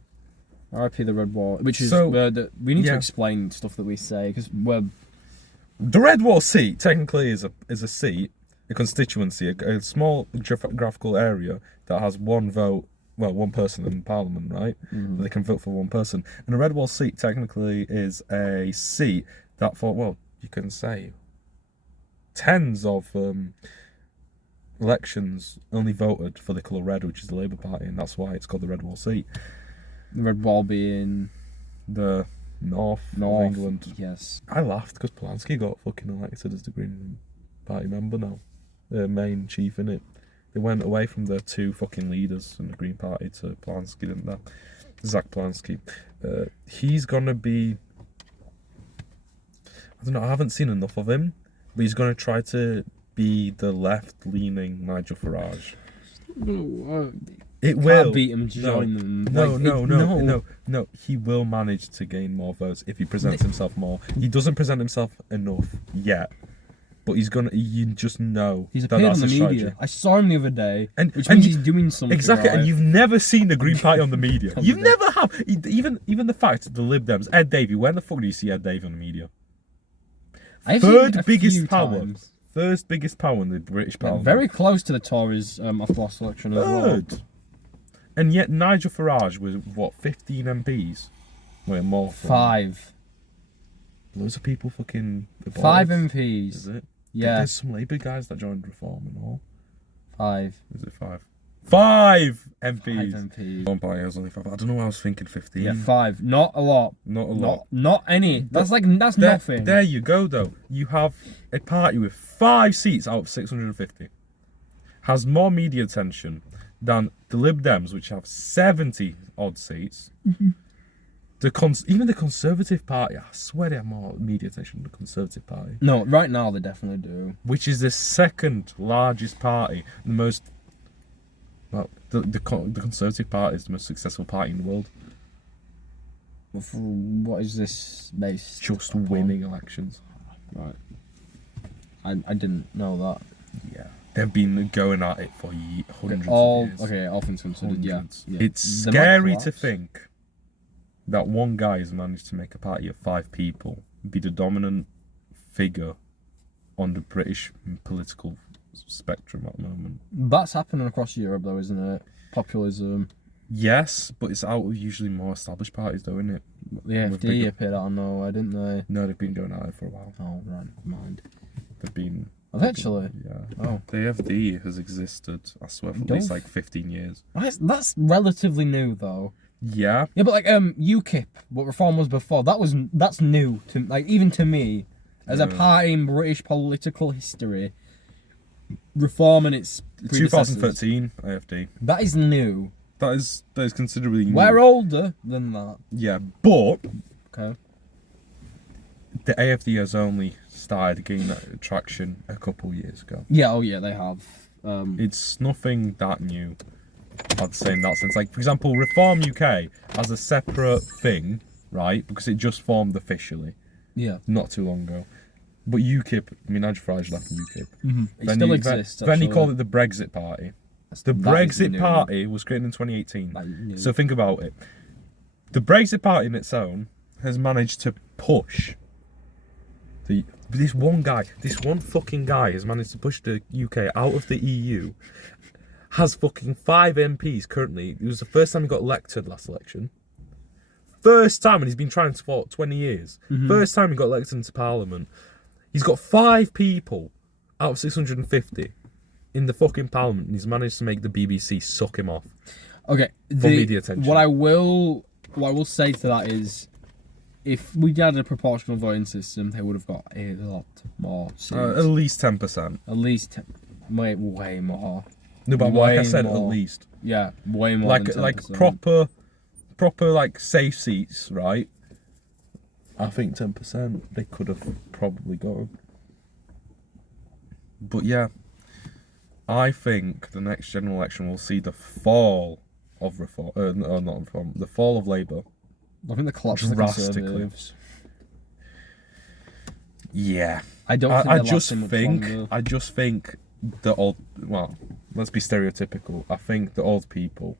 RIP the red wall, which is So, we need to explain stuff that we say because the red wall seat technically is a seat, a constituency, a small geographical area that has one vote. Well, one person in Parliament, right? Mm-hmm. They can vote for one person. And a red wall seat technically is a seat that you can say tens of elections only voted for the colour red, which is the Labour Party, and that's why it's called the red wall seat. The red wall being the north of England. Yes. I laughed because Polanski got fucking elected as the Green Party member now. The main chief in it. They went away from the two fucking leaders in the Green Party to Polanski, didn't they? Zach Polanski. He's gonna be... I don't know, I haven't seen enough of him, but he's gonna try to be the left-leaning Nigel Farage. It will. Can't beat him to join them. No. He will manage to gain more votes if he presents himself more. He doesn't present himself enough yet. But he's gonna. You just know he's appeared on the media. Strategy. I saw him the other day, which means he's doing something. Exactly, right. And you've never seen the Green Party on the media. You've never have. Even the fact the Lib Dems, Ed Davey. When the fuck do you see Ed Davey on the media? Third biggest power in the British Parliament. Very close to the Tories after last election as well. And yet Nigel Farage was 15 MPs? Well, more. 5. Loads of people fucking. 5 MPs. Is it? Yeah. There's some Labour guys that joined Reform and all. 5. Is it 5? 5 MPs. 5 MPs. One party has only 5. I don't know why I was thinking 15. Yeah, 5. Not a lot. Not a lot. Not any. That's nothing. There you go, though. You have a party with 5 seats out of 650. Has more media attention than the Lib Dems, which have 70 odd seats. Mm-hmm. Even the Conservative Party, I swear they have more media attention than the Conservative Party. No, right now they definitely do. Which is the second largest party, the most... Well, the Conservative Party is the most successful party in the world. What is this based Just upon? winning elections. Right. I didn't know that. Yeah. They've been going at it for hundreds all of years. Okay, all things considered, yeah. It's They might scary to collapse. think that one guy has managed to make a party of 5 people be the dominant figure on the British political spectrum at the moment. That's happening across Europe, though, isn't it? Populism. Yes, but it's out of usually more established parties, though, isn't it? The With AfD bigger- appeared out of nowhere, didn't they? No, they've been going at it for a while. Oh, right, never mind. They've been... Eventually. Yeah. Oh. The AfD has existed, I swear, for at Don't least f- like 15 years. That's relatively new, though. Yeah. Yeah, but like UKIP, what Reform was before, that's new to like even to me, as a Yeah. party in British political history. Reform and its predecessors, 2013 AfD. that is new. That is considerably new. We're older than that. Yeah, but Okay. the AfD has only started gaining that traction a couple years ago. Yeah. Oh yeah, they have. It's nothing that new, I'd say, in that sense. Like, for example, Reform UK has a separate thing, right? Because it just formed officially Yeah. not too long ago. But UKIP, I mean, Nigel Farage left from UKIP. It still exists. Then he actually. called it the Brexit Party. The That is Brexit new. Party was created in 2018. Like, new. So think about it. The Brexit Party in its own has managed to push this one fucking guy has managed to push the UK out of the EU. Has fucking 5 MPs currently. It was the first time he got elected last election. First time, and he's been trying for 20 years. First time he got elected into Parliament. He's got 5 people out of 650 in the fucking Parliament, and he's managed to make the BBC suck him off. Okay. For media attention. What I will say to that is, if we had a proportional voting system, they would have got a lot more seats. At least 10%. At least, way more. No, but Way like I said, more. at least. Yeah, way more. than Like 10%. proper like safe seats, right? I think 10% they could have probably got. But yeah, I think the next general election will see the fall of Reform. Not Reform. The fall of Labour. I think the collapse of the drastically. Conservatives. Yeah, I don't think I they're just lasting much think longer. I just think the old. Well, let's be stereotypical. I think the old people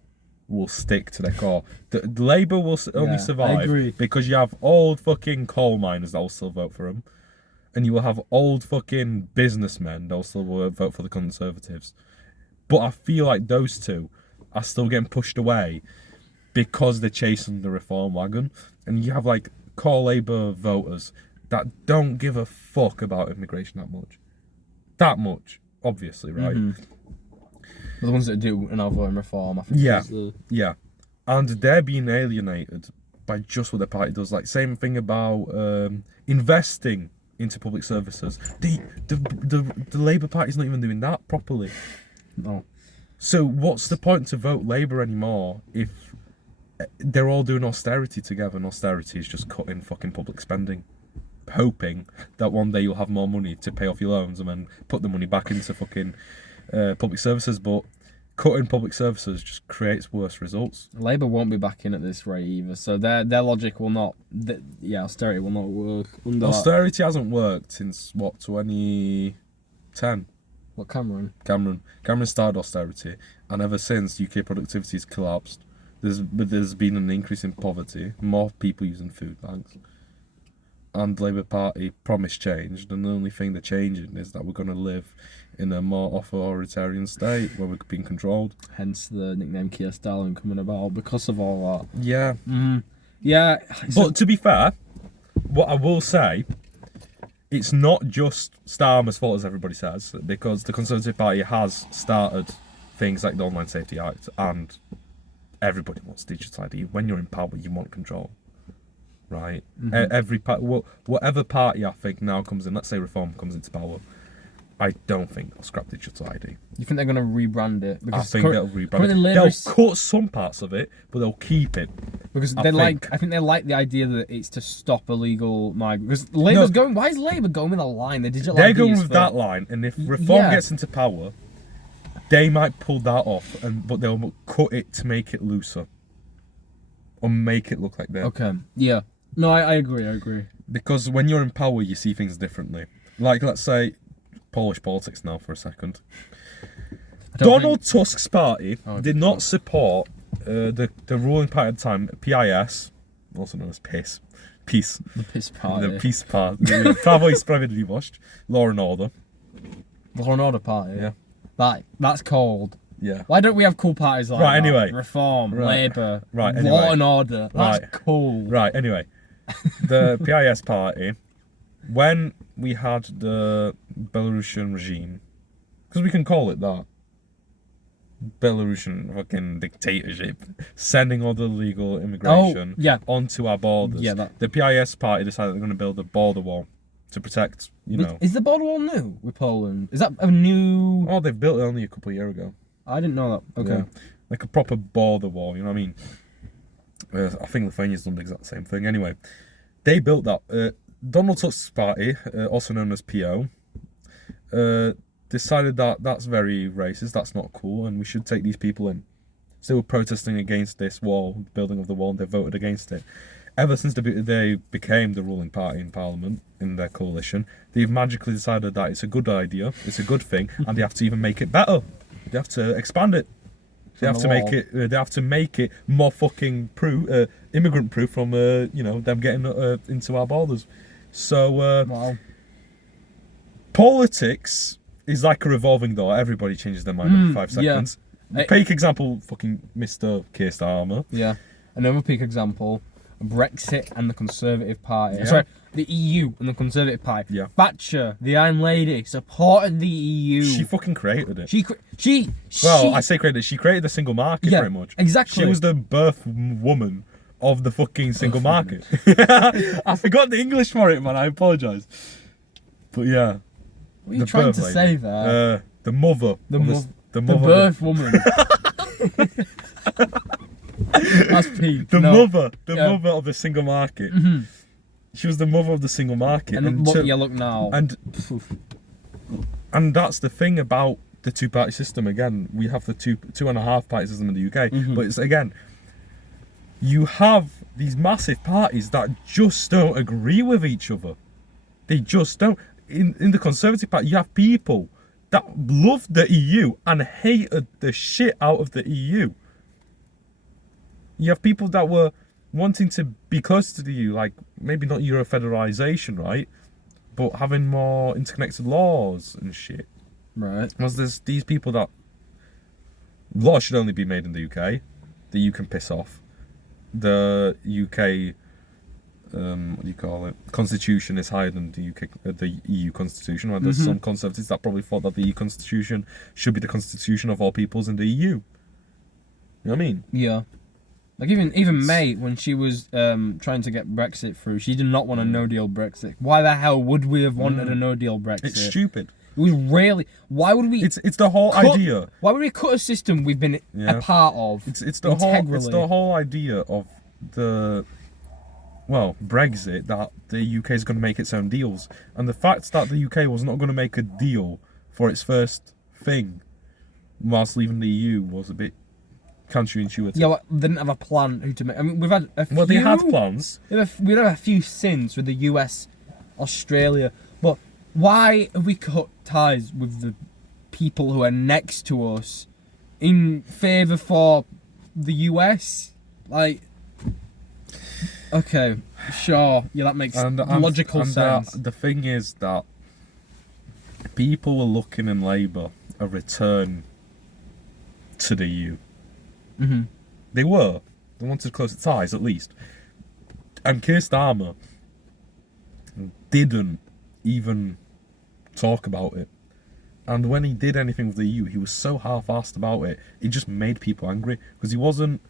will stick to their core. The Labour will only Yeah, I survive agree. because you have old fucking coal miners that will still vote for them, and you will have old fucking businessmen that will still vote for the Conservatives. But I feel like those two are still getting pushed away because they're chasing the Reform wagon, and you have like core Labour voters that don't give a fuck about immigration that much, obviously, right? The ones that do and are voting Reform, I think. Yeah. is the- Yeah, and they're being alienated by just what the party does. Like, same thing about investing into public services. The Labour Party's not even doing that properly. No. So what's the point to vote Labour anymore if they're all doing austerity together, and austerity is just cutting fucking public spending, hoping that one day you'll have more money to pay off your loans and then put the money back into fucking public services. But cutting public services just creates worse results. Labour won't be back in at this rate either, so their logic will not. Austerity will not work under that. Austerity hasn't worked since what, 2010? What, Cameron? Cameron started austerity, and ever since UK productivity's collapsed. There's been an increase in poverty, more people using food banks, and the Labour Party promised change, and the only thing they're changing is that we're going to live in a more authoritarian state where we're being controlled. Hence the nickname Keir Stalin coming about because of all that. Yeah. Yeah. But to be fair, what I will say, it's not just Starmer's fault, as everybody says, because the Conservative Party has started things like the Online Safety Act, and everybody wants digital ID. When you're in power, you want control, right? Every whatever party I think now comes in, let's say Reform comes into power, I don't think they'll scrap digital ID. You think they're going to rebrand it? I think they'll rebrand it. They'll cut some parts of it, but they'll keep it. Because I think they like the idea that it's to stop illegal migrants. Because Labour's going. Why is Labour going with a line? They're going with that line, and if Reform gets into power, they might pull that off, but they'll cut it to make it looser, or make it look like that. Okay. Yeah. No, I agree. Because when you're in power, you see things differently. Like, let's say, Polish politics now for a second. Donald Tusk's party did not support the ruling party at the time, PIS, also known as PIS. Peace. The Piss Party. The Peace Party. Prawo i Sprawiedliwość. Law and Order. Law and Order Party? Yeah. That's cold. Yeah. Why don't we have cool parties like that? Right, anyway. Reform, Labour, anyway. Law and Order. That's cool. Right, anyway. The PIS party, when we had the Belarusian regime, because we can call it that, Belarusian fucking dictatorship, sending all the illegal immigration onto our borders. Yeah, the PIS party decided they're going to build a border wall to protect, Is the border wall new with Poland? Is that a new... Oh, they've built it only a couple of years ago. I didn't know that. Okay. Yeah. Like a proper border wall, you know what I mean? I think Lithuania's done the exact same thing. Anyway, they built that. Donald Tusk's party, also known as PO, decided that that's very racist, that's not cool, and we should take these people in. So they were protesting against this wall, building of the wall, and they voted against it. Ever since they became the ruling party in Parliament, in their coalition, they've magically decided that it's a good idea, it's a good thing, and they have to even make it better. They have to expand it. They have to make it. They have to make it more fucking immigrant proof from them getting into our borders. So politics is like a revolving door. Everybody changes their mind every 5 seconds. Yeah. Peak example, fucking Mr. Keir Starmer. Yeah. Another peak example, Brexit and the Conservative Party. Yeah. Sorry, the EU and the Conservative Party. Yeah. Thatcher, the Iron Lady, supported the EU. She fucking created it. I say created it. She created the single market pretty much. Exactly. She was the birth woman of the fucking single market. I forgot the English for it, man. I apologise. But yeah. What are you trying to say there? The mother. The birth woman. That's peak. The mother of the single market. Mm-hmm. She was the mother of the single market. And look now. And that's the thing about the two-party system. Again, we have the two and a half party system in the UK. Mm-hmm. But it's, again, you have these massive parties that just don't agree with each other. They just don't. In the Conservative Party, you have people that loved the EU and hated the shit out of the EU. You have people that were wanting to be close to the EU, like maybe not Euro federalisation, right? But having more interconnected laws and shit. Right. Because there's these people that laws should only be made in the UK. The EU can piss off. The UK, what do you call it? Constitution is higher than the EU Constitution. Right? There's some conservatives that probably thought that the EU Constitution should be the constitution of all peoples in the EU. You know what I mean? Yeah. Like even May, when she was trying to get Brexit through, she did not want a no-deal Brexit. Why the hell would we have wanted a no-deal Brexit? It's stupid. It was really... Why would we... It's the whole idea. Why would we cut a system we've been a part of? It's the whole idea of Brexit, that the UK is going to make its own deals. And the fact that the UK was not going to make a deal for its first thing whilst leaving the EU was a bit counterintuitive. Yeah, well, they didn't have a plan who to make... I mean, we've had a few... Well, they had plans. We've had a few since with the US, Australia, but why have we cut ties with the people who are next to us in favour for the US? Like... Okay, sure. Yeah, that makes logical sense. The thing is that people were looking in Labour a return to the EU. Mm-hmm. They were. They wanted closer ties, at least. And Keir Starmer didn't even talk about it. And when he did anything with the EU, he was so half-assed about it. It just made people angry because he wasn't.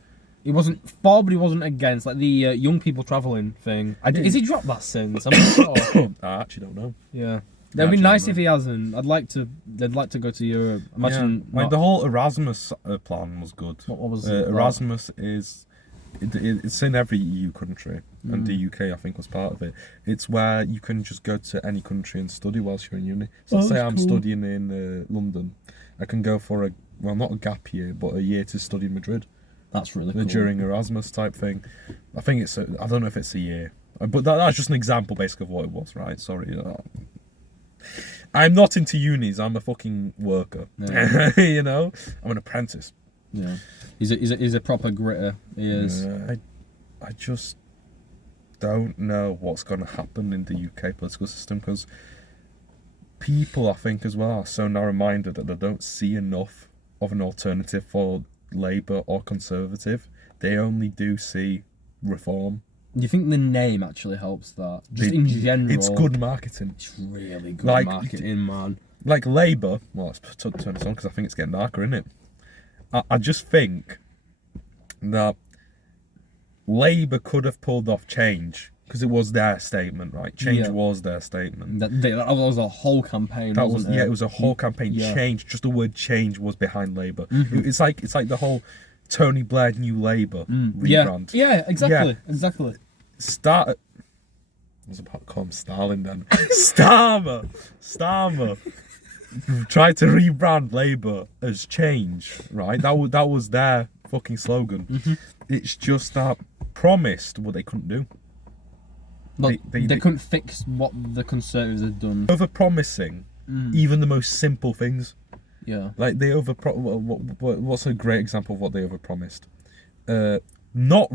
He wasn't for, but he wasn't against, like the young people travelling thing. Has he dropped that since? I'm not sure. I actually don't know. Yeah. It'd be Actually, nice no. if he hasn't. They'd like to go to Europe. Imagine. Like the whole Erasmus plan was good. What was it? Erasmus it's in every EU country, and the UK I think was part of it. It's where you can just go to any country and study whilst you're in uni. So say I'm studying in London, I can go for not a gap year, but a year to study in Madrid. That's really cool. During Erasmus type thing. I think I don't know if it's a year, but that's just an example basically of what it was, right? Sorry. I'm not into unis. I'm a fucking worker. Yeah. You know, I'm an apprentice. Yeah, he's a proper gritter. He is. I just don't know what's going to happen in the UK political system, because people, I think, as well, are so narrow-minded that they don't see enough of an alternative for Labour or Conservative. They only do see reform. Do you think the name actually helps that? Just in general, it's good marketing. It's really good marketing, man. Like Labour, well, let's turn this on because I think it's getting darker, isn't it? I just think that Labour could have pulled off change because it was their statement, right? Change was their statement. That was a whole campaign. It was a whole campaign. Yeah. Change, just the word change was behind Labour. Mm-hmm. It's like the whole Tony Blair New Labour rebrand. Yeah, exactly. I was about to call him Stalin then. Starmer tried to rebrand Labour as change, right? That was their fucking slogan. Mm-hmm. It's just that promised what they couldn't do. But they couldn't fix what the Conservatives had done. Over-promising even the most simple things. Yeah. Like they what's a great example of what they overpromised? Not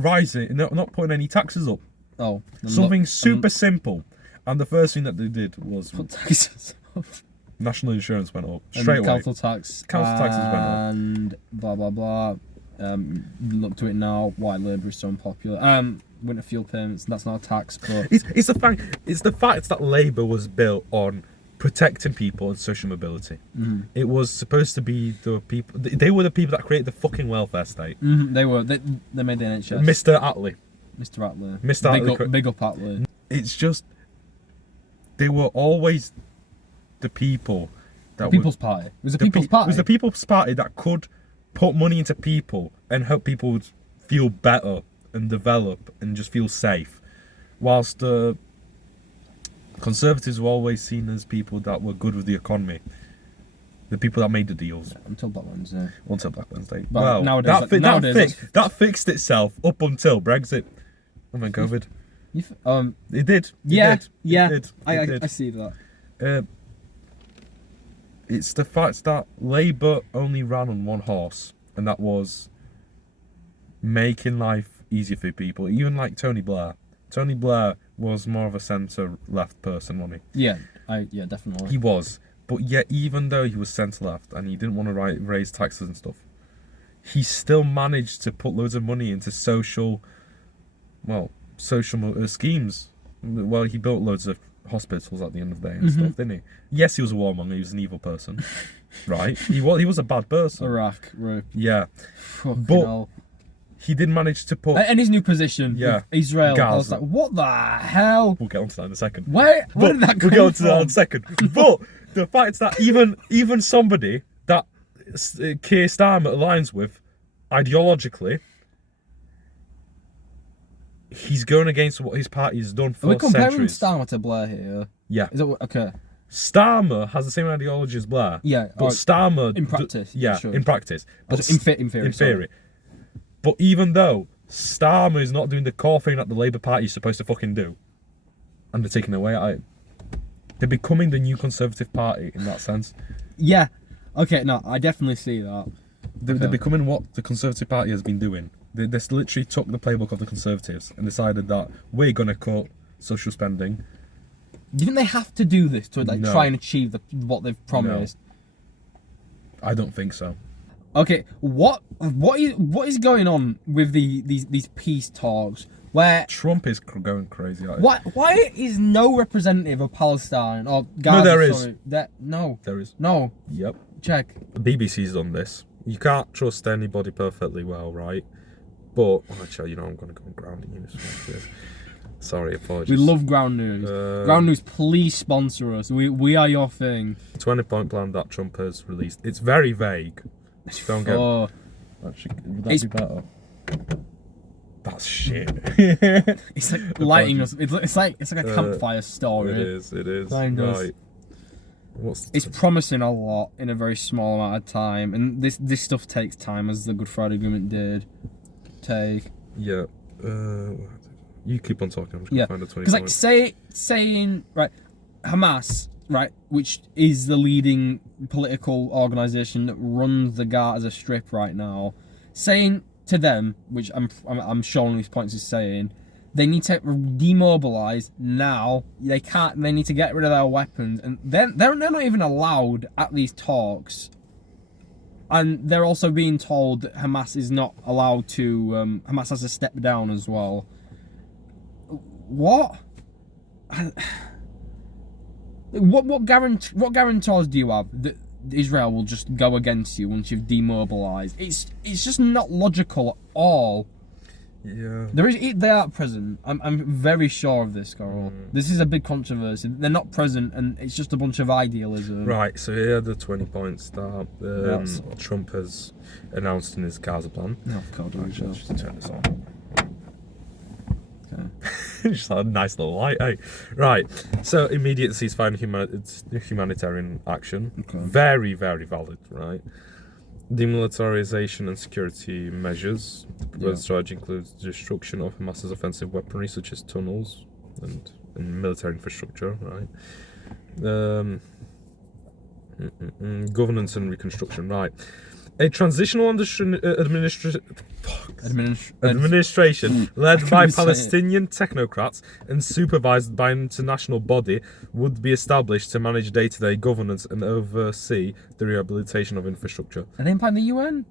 putting any taxes up. Oh. Something super simple. And the first thing that they did was put taxes up. National insurance went up straight away. Council taxes went up. And blah blah blah. Look to it now. Why Labour is so unpopular. Winter fuel payments. That's not a tax, but it's the fact that Labour was built on protecting people and social mobility. Mm-hmm. It was supposed to be the people. They were the people that created the fucking welfare state. Mm-hmm. They were. They made the NHS. Mr. Attlee. Big up Attlee. It's just they were always the people that People's Party. It was the People's Party. It was the People's Party that could put money into people and help people feel better and develop and just feel safe, whilst the Conservatives were always seen as people that were good with the economy, the people that made the deals. Until Black Wednesday. But well, nowadays, that fixed itself up until Brexit and then COVID. It did. I see that. It's the fact that Labour only ran on one horse, and that was making life easier for people. Even like Tony Blair. Tony Blair was more of a centre-left person, wasn't he? Yeah, definitely. He was. But yet, even though he was centre-left and he didn't want to raise taxes and stuff, he still managed to put loads of money into social schemes. Well, he built loads of hospitals at the end of the day and stuff, didn't he? Yes, he was a warmonger. He was an evil person, right? He was a bad person. Iraq. Yeah. Fucking but hell. He did manage to put... And his new position with Israel. Gaza. I was like, what the hell? We'll get onto that in a second. Where did that come from? We'll get onto that in a second. But the fact that even somebody that Keir Starmer aligns with ideologically, he's going against what his party has done for centuries. Are we comparing Starmer to Blair here? Yeah. Is it okay? Starmer has the same ideology as Blair. Yeah. But Starmer... In practice. In practice. But in theory. But even though Starmer is not doing the core thing that the Labour Party is supposed to fucking do, and they're taking away at it, they're becoming the new Conservative Party in that sense. Yeah. Okay, no, I definitely see that. They're becoming what the Conservative Party has been doing. They literally took the playbook of the Conservatives and decided that we're going to cut social spending. Do you think they have to do this to try and achieve what they've promised? No. I don't think so. Okay, what is going on with these peace talks where Trump is going crazy? Why is no representative of Palestine or Gaza? No, there is. Sorry, there is. No. Yep. Check. The BBC's done this. You can't trust anybody perfectly well, right? But actually, I'm going to go on grounding you. Sorry, apologies. We love Ground News. Ground News, please sponsor us. We are your thing. 20-point plan that Trump has released. It's very vague. Don't get... Oh, Actually, would that It's- be better? That's shit. it's like lighting us. It's like a campfire story. It is. Kind of. Right. What's the It's promising a lot in a very small amount of time, and this stuff takes time, as the Good Friday Agreement did take. Yeah. You keep on talking. I'm just Yeah, gonna find a 20 because like saying right, Hamas, right, which is the leading political organisation that runs the Gaza Strip right now, saying to them, which I'm showing these points is saying, they need to demobilise now. They can't. They need to get rid of their weapons, and they're not even allowed at these talks. And they're also being told that Hamas is not allowed to. Hamas has to step down as well. What? What guarantors do you have that Israel will just go against you once you've demobilised? It's just not logical at all. Yeah. They are present. I'm very sure of this, Karol. This is a big controversy. They're not present, and it's just a bunch of idealism. Right, so here are the 20 points that Trump has announced in his Gaza plan. Oh, God, Actually, let's just turn this on. Okay. Just a nice little light, eh? Right, so immediate ceasefire and humanitarian action. Okay. Very, very valid, right? Demilitarization and security measures. The proposed strategy includes destruction of Hamas's offensive weaponry, such as tunnels and military infrastructure, right? Governance and reconstruction, right? A transitional administration led by Palestinian technocrats and supervised by an international body would be established to manage day-to-day governance and oversee the rehabilitation of infrastructure. Are they implying the UN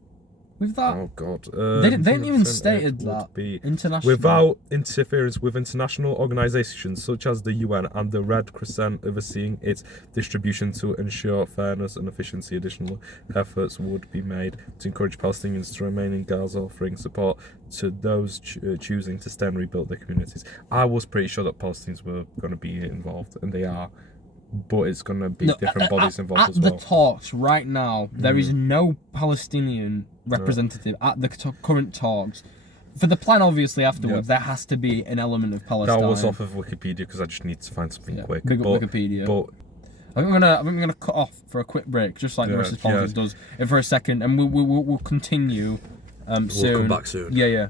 with that? Oh God! They didn't even stated that. International. Without interference with international organisations such as the UN and the Red Crescent overseeing its distribution to ensure fairness and efficiency, additional efforts would be made to encourage Palestinians to remain in Gaza, offering support to those choosing to stay and rebuild their communities. I was pretty sure that Palestinians were going to be involved, and they are. But it's going to be different bodies involved as well. At the talks right now, there is no Palestinian representative at the current talks. For the plan, obviously, afterwards, there has to be an element of Palestine. That was off of Wikipedia because I just need to find something quick. Big up Wikipedia. But I think I'm gonna cut off for a quick break, just like the rest of Politics does, for a second, and we'll continue soon. We'll come back soon. Yeah.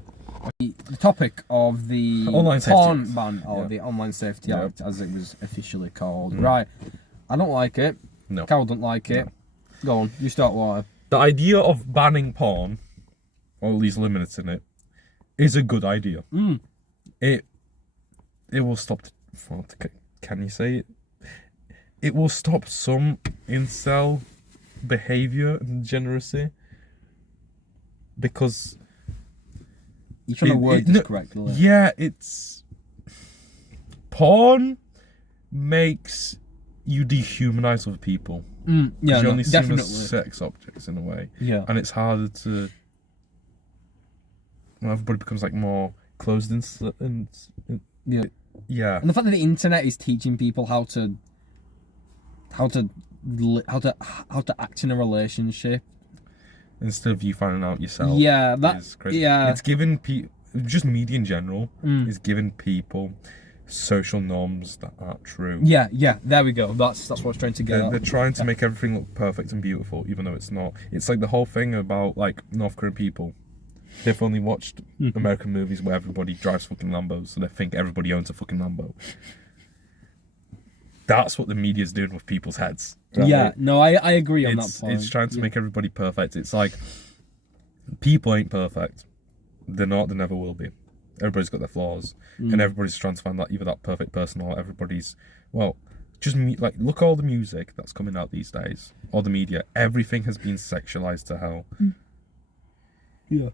The topic of the Online porn Safety ban, or the Online Safety Yeah. Act, as it was officially called. Right. I don't like it. No. Carol don't like it. Go on, you start why. The idea of banning porn, or at least limiting it, is a good idea. It will stop. Can you say it? It will stop some incel behaviour and degeneracy. Because You're trying to word this correctly. Yeah, it's porn makes you dehumanize other people. Yeah, you only see them definitely. as sex objects in a way. Yeah. And it's harder to. Well, everybody becomes like more closed and Yeah. yeah. And the fact that the internet is teaching people how to act in a relationship. Instead of you finding out yourself. Yeah, that is crazy. yeah. It's giving people, just media in general, is giving people social norms that aren't true. Yeah, there we go. That's what I was trying to get at. They're trying to make everything look perfect and beautiful, even though it's not. It's like the whole thing about like North Korean people. They've only watched American movies where everybody drives fucking Lambos, so they think everybody owns a fucking Lambo. That's what the media's doing with people's heads. Right? Yeah, no, I agree on that point. It's trying to make everybody perfect. It's like, people ain't perfect. They're not, they never will be. Everybody's got their flaws. And everybody's trying to find that either that perfect person or everybody's, well, just like, look at all the music that's coming out these days. All the media. Everything has been sexualized to hell. Yeah.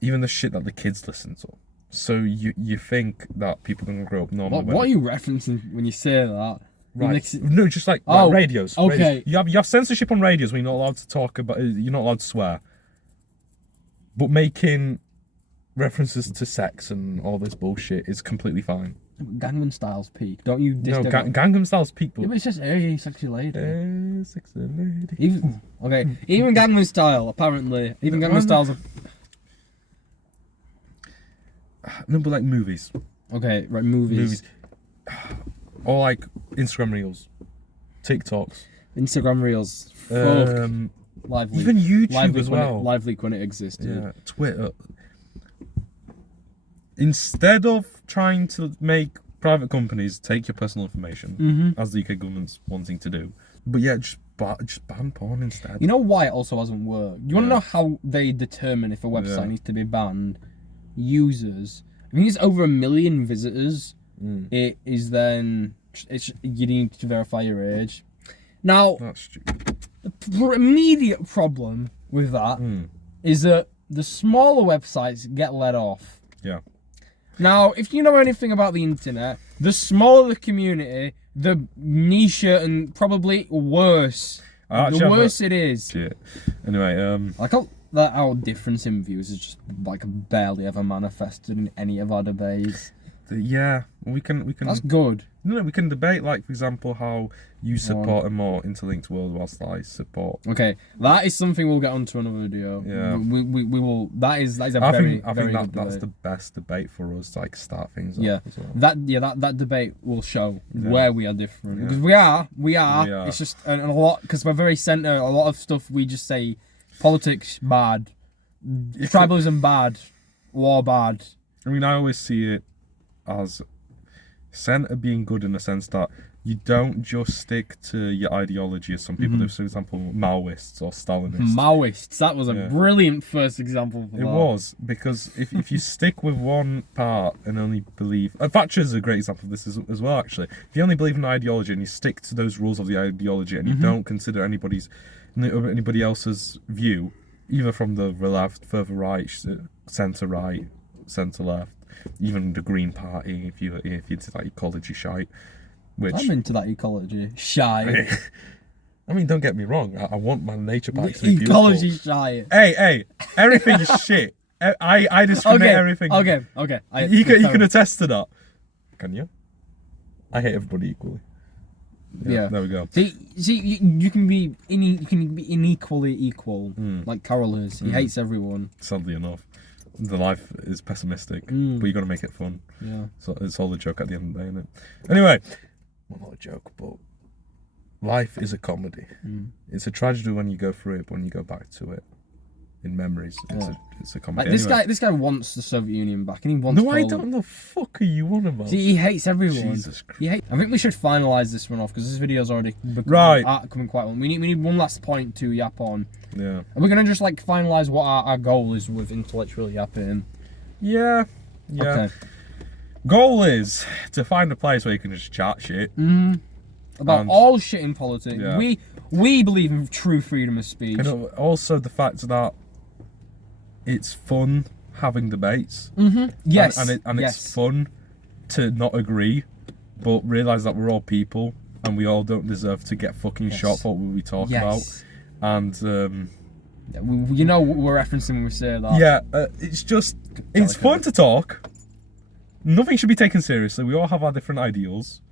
Even the shit that the kids listen to. So you think that people are going to grow up normal. What are you referencing when you say that? Right. No, just like radios. Okay. Radios. You have censorship on radios when you're not allowed to talk about. You're not allowed to swear. But making references to sex and all this bullshit is completely fine. Gangnam Style's peak. Don't you? No, Gangnam Style's peak. Yeah, but it says, "Hey, sexy lady." Hey, sexy lady. Even Gangnam Style apparently. Even Gangnam Style's. No, but like movies. Okay, right, movies. Or like Instagram Reels, TikToks, Instagram Reels. Fuck. Lively. Even YouTube Lively as well. Lively when it existed. Yeah, Twitter. Instead of trying to make private companies take your personal information, as the UK government's wanting to do, but yeah, just ban porn instead. You know why it also hasn't worked? You want to know how they determine if a website needs to be banned? Users. I think it's over 1 million visitors. It is then you need to verify your age. Now, That's stupid. the immediate problem with that is that the smaller websites get let off. Yeah. Now, if you know anything about the internet, the smaller the community, the niche and probably worse. The worse it is. Shit. Anyway, Like that our difference in views is just like barely ever manifested in any of our debates. Yeah, we can. That's good. No, we can debate, like, for example, how you support a more interlinked world whilst I support. Okay, that is something we'll get onto another video. Yeah, we will. That is a I very think good that's debate. the best debate for us to like start things Yeah, off as well. that debate will show where we are different because we are. It's just a lot because we're very centre. A lot of stuff we just say, politics bad, tribalism bad, war bad. I mean, I always see it as centre being good in the sense that you don't just stick to your ideology as some people do. For example, Maoists or Stalinists. Maoists. That was a brilliant first example for that. It was, because if you stick with one part and only believe... Thatcher is a great example of this as well, actually. If you only believe in ideology and you stick to those rules of the ideology and you don't consider anybody else's view, either from the left, further right, centre left, even the Green Party, if you're into that ecology shite, which I'm into that ecology shite. I mean, don't get me wrong. I want my nature park to be beautiful. Ecology shite. Hey, everything is shit. I discriminate everything. Okay. You can attest to that. Can you? I hate everybody equally. Yeah. There we go. See, you can be unequally equal, like Karol is. He hates everyone. Sadly enough. The life is pessimistic, but you got to make it fun. Yeah. So it's all a joke at the end of the day, isn't it? Anyway, well, not a joke, but life is a comedy. It's a tragedy when you go through it, but when you go back to it in memories, it's a comedy. Like, this guy wants the Soviet Union back, and he wants. No, I don't know. Fuck are you on about? See, he hates everyone. Jesus Christ. I think we should finalise this one off because this video's already coming quite long. We need one last point to yap on. Yeah. And we're gonna just like finalise what our goal is with intellectual yapping. Yeah. Okay. Goal is to find a place where you can just chat shit. About all shit in politics. Yeah. We believe in true freedom of speech. And also the fact that it's fun having debates. Yes. And it's fun to not agree, but realise that we're all people and we all don't deserve to get fucking shot for what we talk about. And you know what we're referencing when we say that. Yeah, it's fun to talk. Nothing should be taken seriously. We all have our different ideals.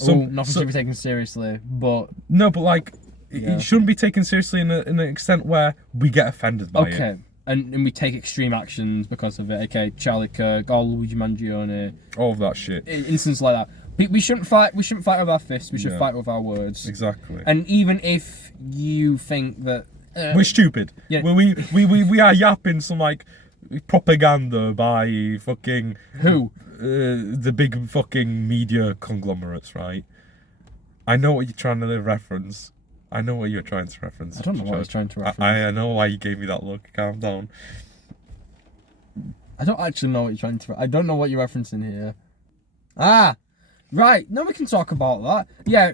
Nothing should be taken seriously, but no, but like it shouldn't be taken seriously in an extent where we get offended by it. Okay, and we take extreme actions because of it. Okay, Charlie Kirk, Luigi Mangione, all of that shit. Instances like that. We shouldn't fight. We shouldn't fight with our fists. We should fight with our words. Exactly. And even if you think that we're stupid, we are yapping some like propaganda by fucking who? The big fucking media conglomerates, right? I know what you're trying to reference. I know what you're trying to reference. I don't know what I was trying to reference. I know why you gave me that look. Calm down. I don't actually know what you're trying to. I don't know what you're referencing here. Right. No, we can talk about that. Yeah,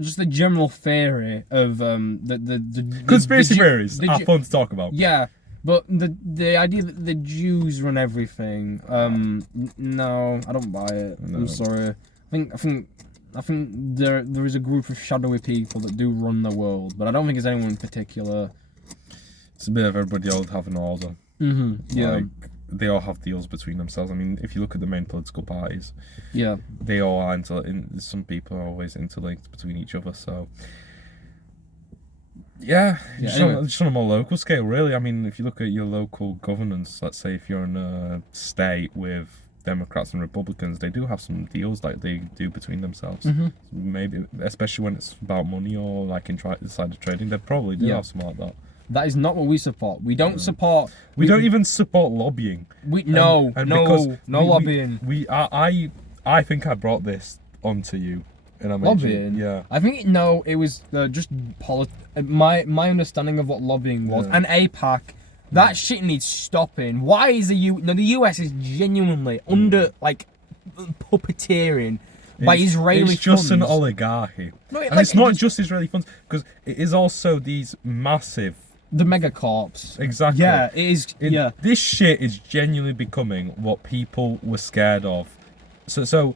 just the general theory of the conspiracy theories are fun to talk about. Yeah. But the idea that the Jews run everything, no, I don't buy it. No. I'm sorry. I think there is a group of shadowy people that do run the world, but I don't think it's anyone in particular. It's a bit of everybody else having order. Yeah. Like, they all have deals between themselves. I mean, if you look at the main political parties, Yeah. they all are some people are always interlinked between each other. So, just on a more local scale, really. I mean, if you look at your local governance, let's say if you're in a state with Democrats and Republicans, they do have some deals like they do between themselves. Maybe, especially when it's about money or like insider trading, they probably do have something like that. That is not what we support. We don't support. We don't even support lobbying. No lobbying. I think I brought this onto you, and I Lobbying. Yeah. I think it was just my understanding of what lobbying was. And APAC, that shit needs stopping. Why is the US is genuinely under like puppeteering by Israeli funds. It's just an oligarchy. No, and it's not just Israeli funds, because it is also these massive. The megacorps. Exactly. Yeah, it is. This shit is genuinely becoming what people were scared of. So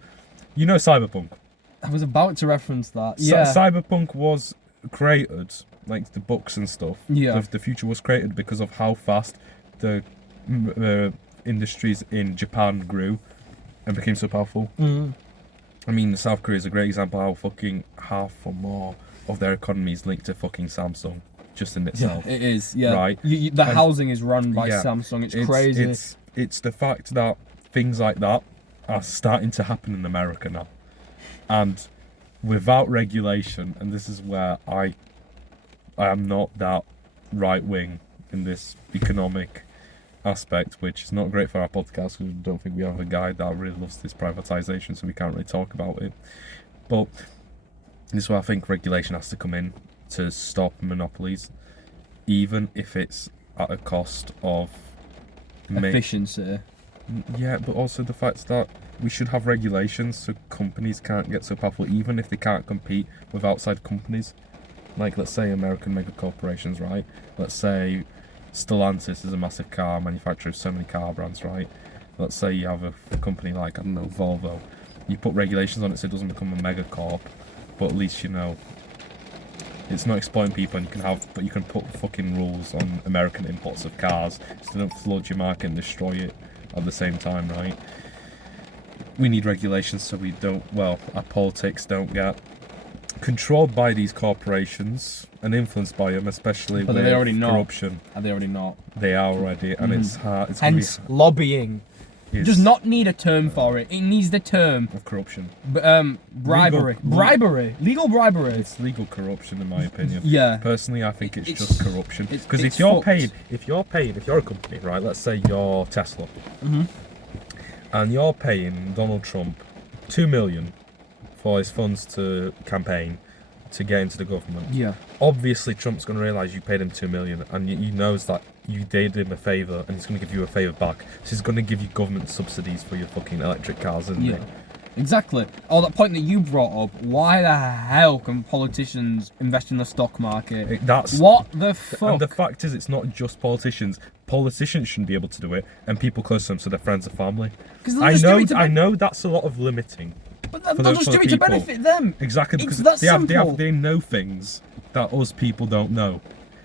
you know Cyberpunk? I was about to reference that. Cyberpunk was created, like the books and stuff. Yeah. The future was created because of how fast the industries in Japan grew and became so powerful. I mean, South Korea is a great example of how fucking half or more of their economy is linked to fucking Samsung. Just in itself. Yeah, it is, yeah. Right? The housing is run by Samsung. It's crazy. It's the fact that things like that are starting to happen in America now. And without regulation, and this is where I am not that right-wing in this economic aspect, which is not great for our podcast, because I don't think we have a guy that really loves this privatisation, so we can't really talk about it. But this is where I think regulation has to come in to stop monopolies, even if it's at a cost of efficiency. Yeah, but also the fact that we should have regulations so companies can't get so powerful, even if they can't compete with outside companies. Like, let's say American mega corporations, right? Let's say Stellantis is a massive car manufacturer of so many car brands, right? Let's say you have a company like, I don't know, Volvo. You put regulations on it so it doesn't become a mega corp, but at least you know it's not exploiting people, and you can put fucking rules on American imports of cars so they don't flood your market and destroy it at the same time, right? We need regulations so our politics don't get controlled by these corporations and influenced by them, especially with corruption. Are they already not? They are already, and it's hard. It's hence lobbying. Does not need a term for it. It needs the term of corruption. Bribery. Legal bribery. It's legal corruption, in my opinion. Yeah. Personally, I think it's just corruption. Because if you're a company, right? Let's say you're Tesla, and you're paying Donald Trump $2 million for his funds to campaign to get into the government. Yeah. Obviously, Trump's going to realise you paid him $2 million, and he knows that you did him a favour, and he's going to give you a favour back. So he's going to give you government subsidies for your fucking electric cars, isn't he? Exactly. Oh, that point that you brought up. Why the hell can politicians invest in the stock market? What the fuck? And the fact is, it's not just politicians. Politicians shouldn't be able to do it, and people close to them, so their friends and family. I know that's a lot of limiting. But they'll just do it to benefit them. Exactly, because they know things that us people don't know.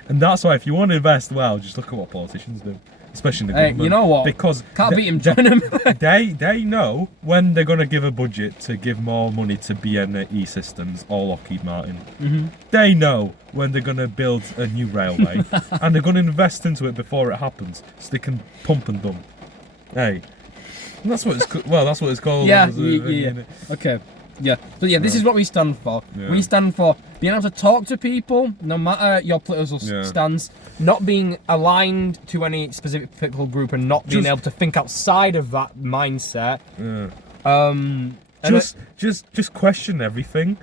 And that's why if you want to invest well, just look at what politicians do. Especially in the government. You know what? Because can't beat him, join him. they know when they're going to give a budget to give more money to BNE Systems or Lockheed Martin. They know when they're going to build a new railway and they're going to invest into it before it happens so they can pump and dump. Hey, that's what it's called. Yeah. Okay. Yeah, but this is what we stand for. Yeah. We stand for being able to talk to people, no matter your political stance, not being aligned to any specific political group, and not being able to think outside of that mindset. Just question everything.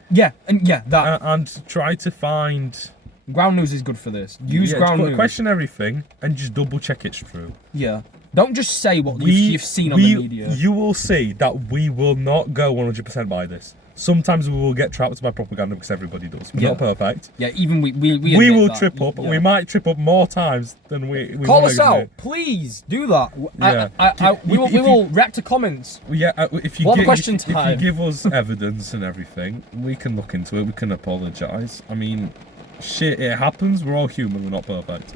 And try to find. Ground news is good for this. Use ground news. Question everything and just double check it's true. Yeah. Don't just say what you've seen on the media. You will see that we will not go 100% by this. Sometimes we will get trapped by propaganda because everybody does. We're not perfect. Yeah, even we will trip up. Yeah. We might trip up more times than we call us out. Please do that. Yeah. We will react to comments. Yeah, if you give us evidence and everything, we can look into it. We can apologise. I mean, shit, it happens. We're all human. We're not perfect.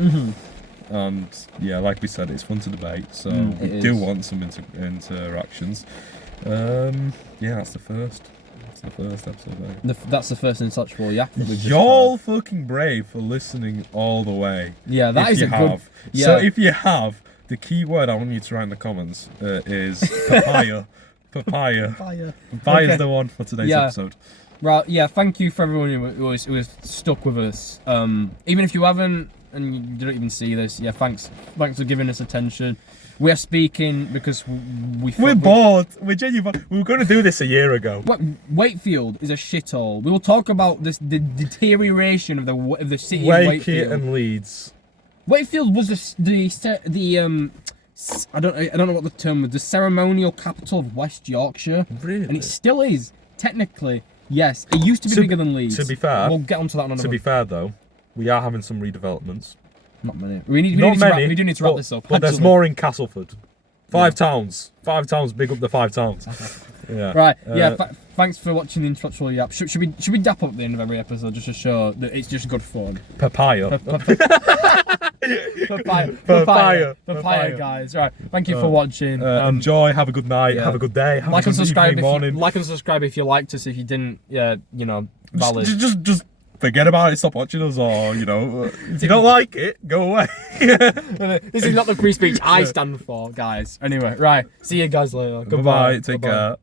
And yeah, like we said, it's fun to debate, so we do want some interactions. Yeah, that's the first. That's the first episode. Right? That's the first in such for You're fucking brave for listening all the way. Yeah, that is a good. Yeah. So if you have, the key word I want you to write in the comments is papaya. Papaya. Papaya is the one for today's episode. Right, yeah, thank you for everyone who was stuck with us. Even if you haven't and you don't even see this, yeah, thanks for giving us attention. We are speaking because we're bored. We're genuine. We were going to do this a year ago. Wakefield is a shithole. We will talk about the deterioration of the city of Wakefield and Leeds. Wakefield was the I don't know what the term was. The ceremonial capital of West Yorkshire. Really? And it still is technically. Yes, it used to be bigger than Leeds. To be fair, we'll get onto that another. To be fair though, we are having some redevelopments. Not many. We do need to wrap this up. But there's more in Castleford. Five towns. Big up the 5 towns. Yeah. Right. Thanks for watching the introductory yap. Should we dap up at the end of every episode just to show that it's just good fun? Papaya. Papaya, guys. Right. Thank you for watching. Enjoy. Have a good night. Have a good day. Have like a good and subscribe. morning. Like and subscribe if you liked us. If you didn't, valid. Just forget about it. Stop watching us, or if you don't like it, go away. This is not the free speech I stand for, guys. Anyway, right. See you guys later. Goodbye. Take care.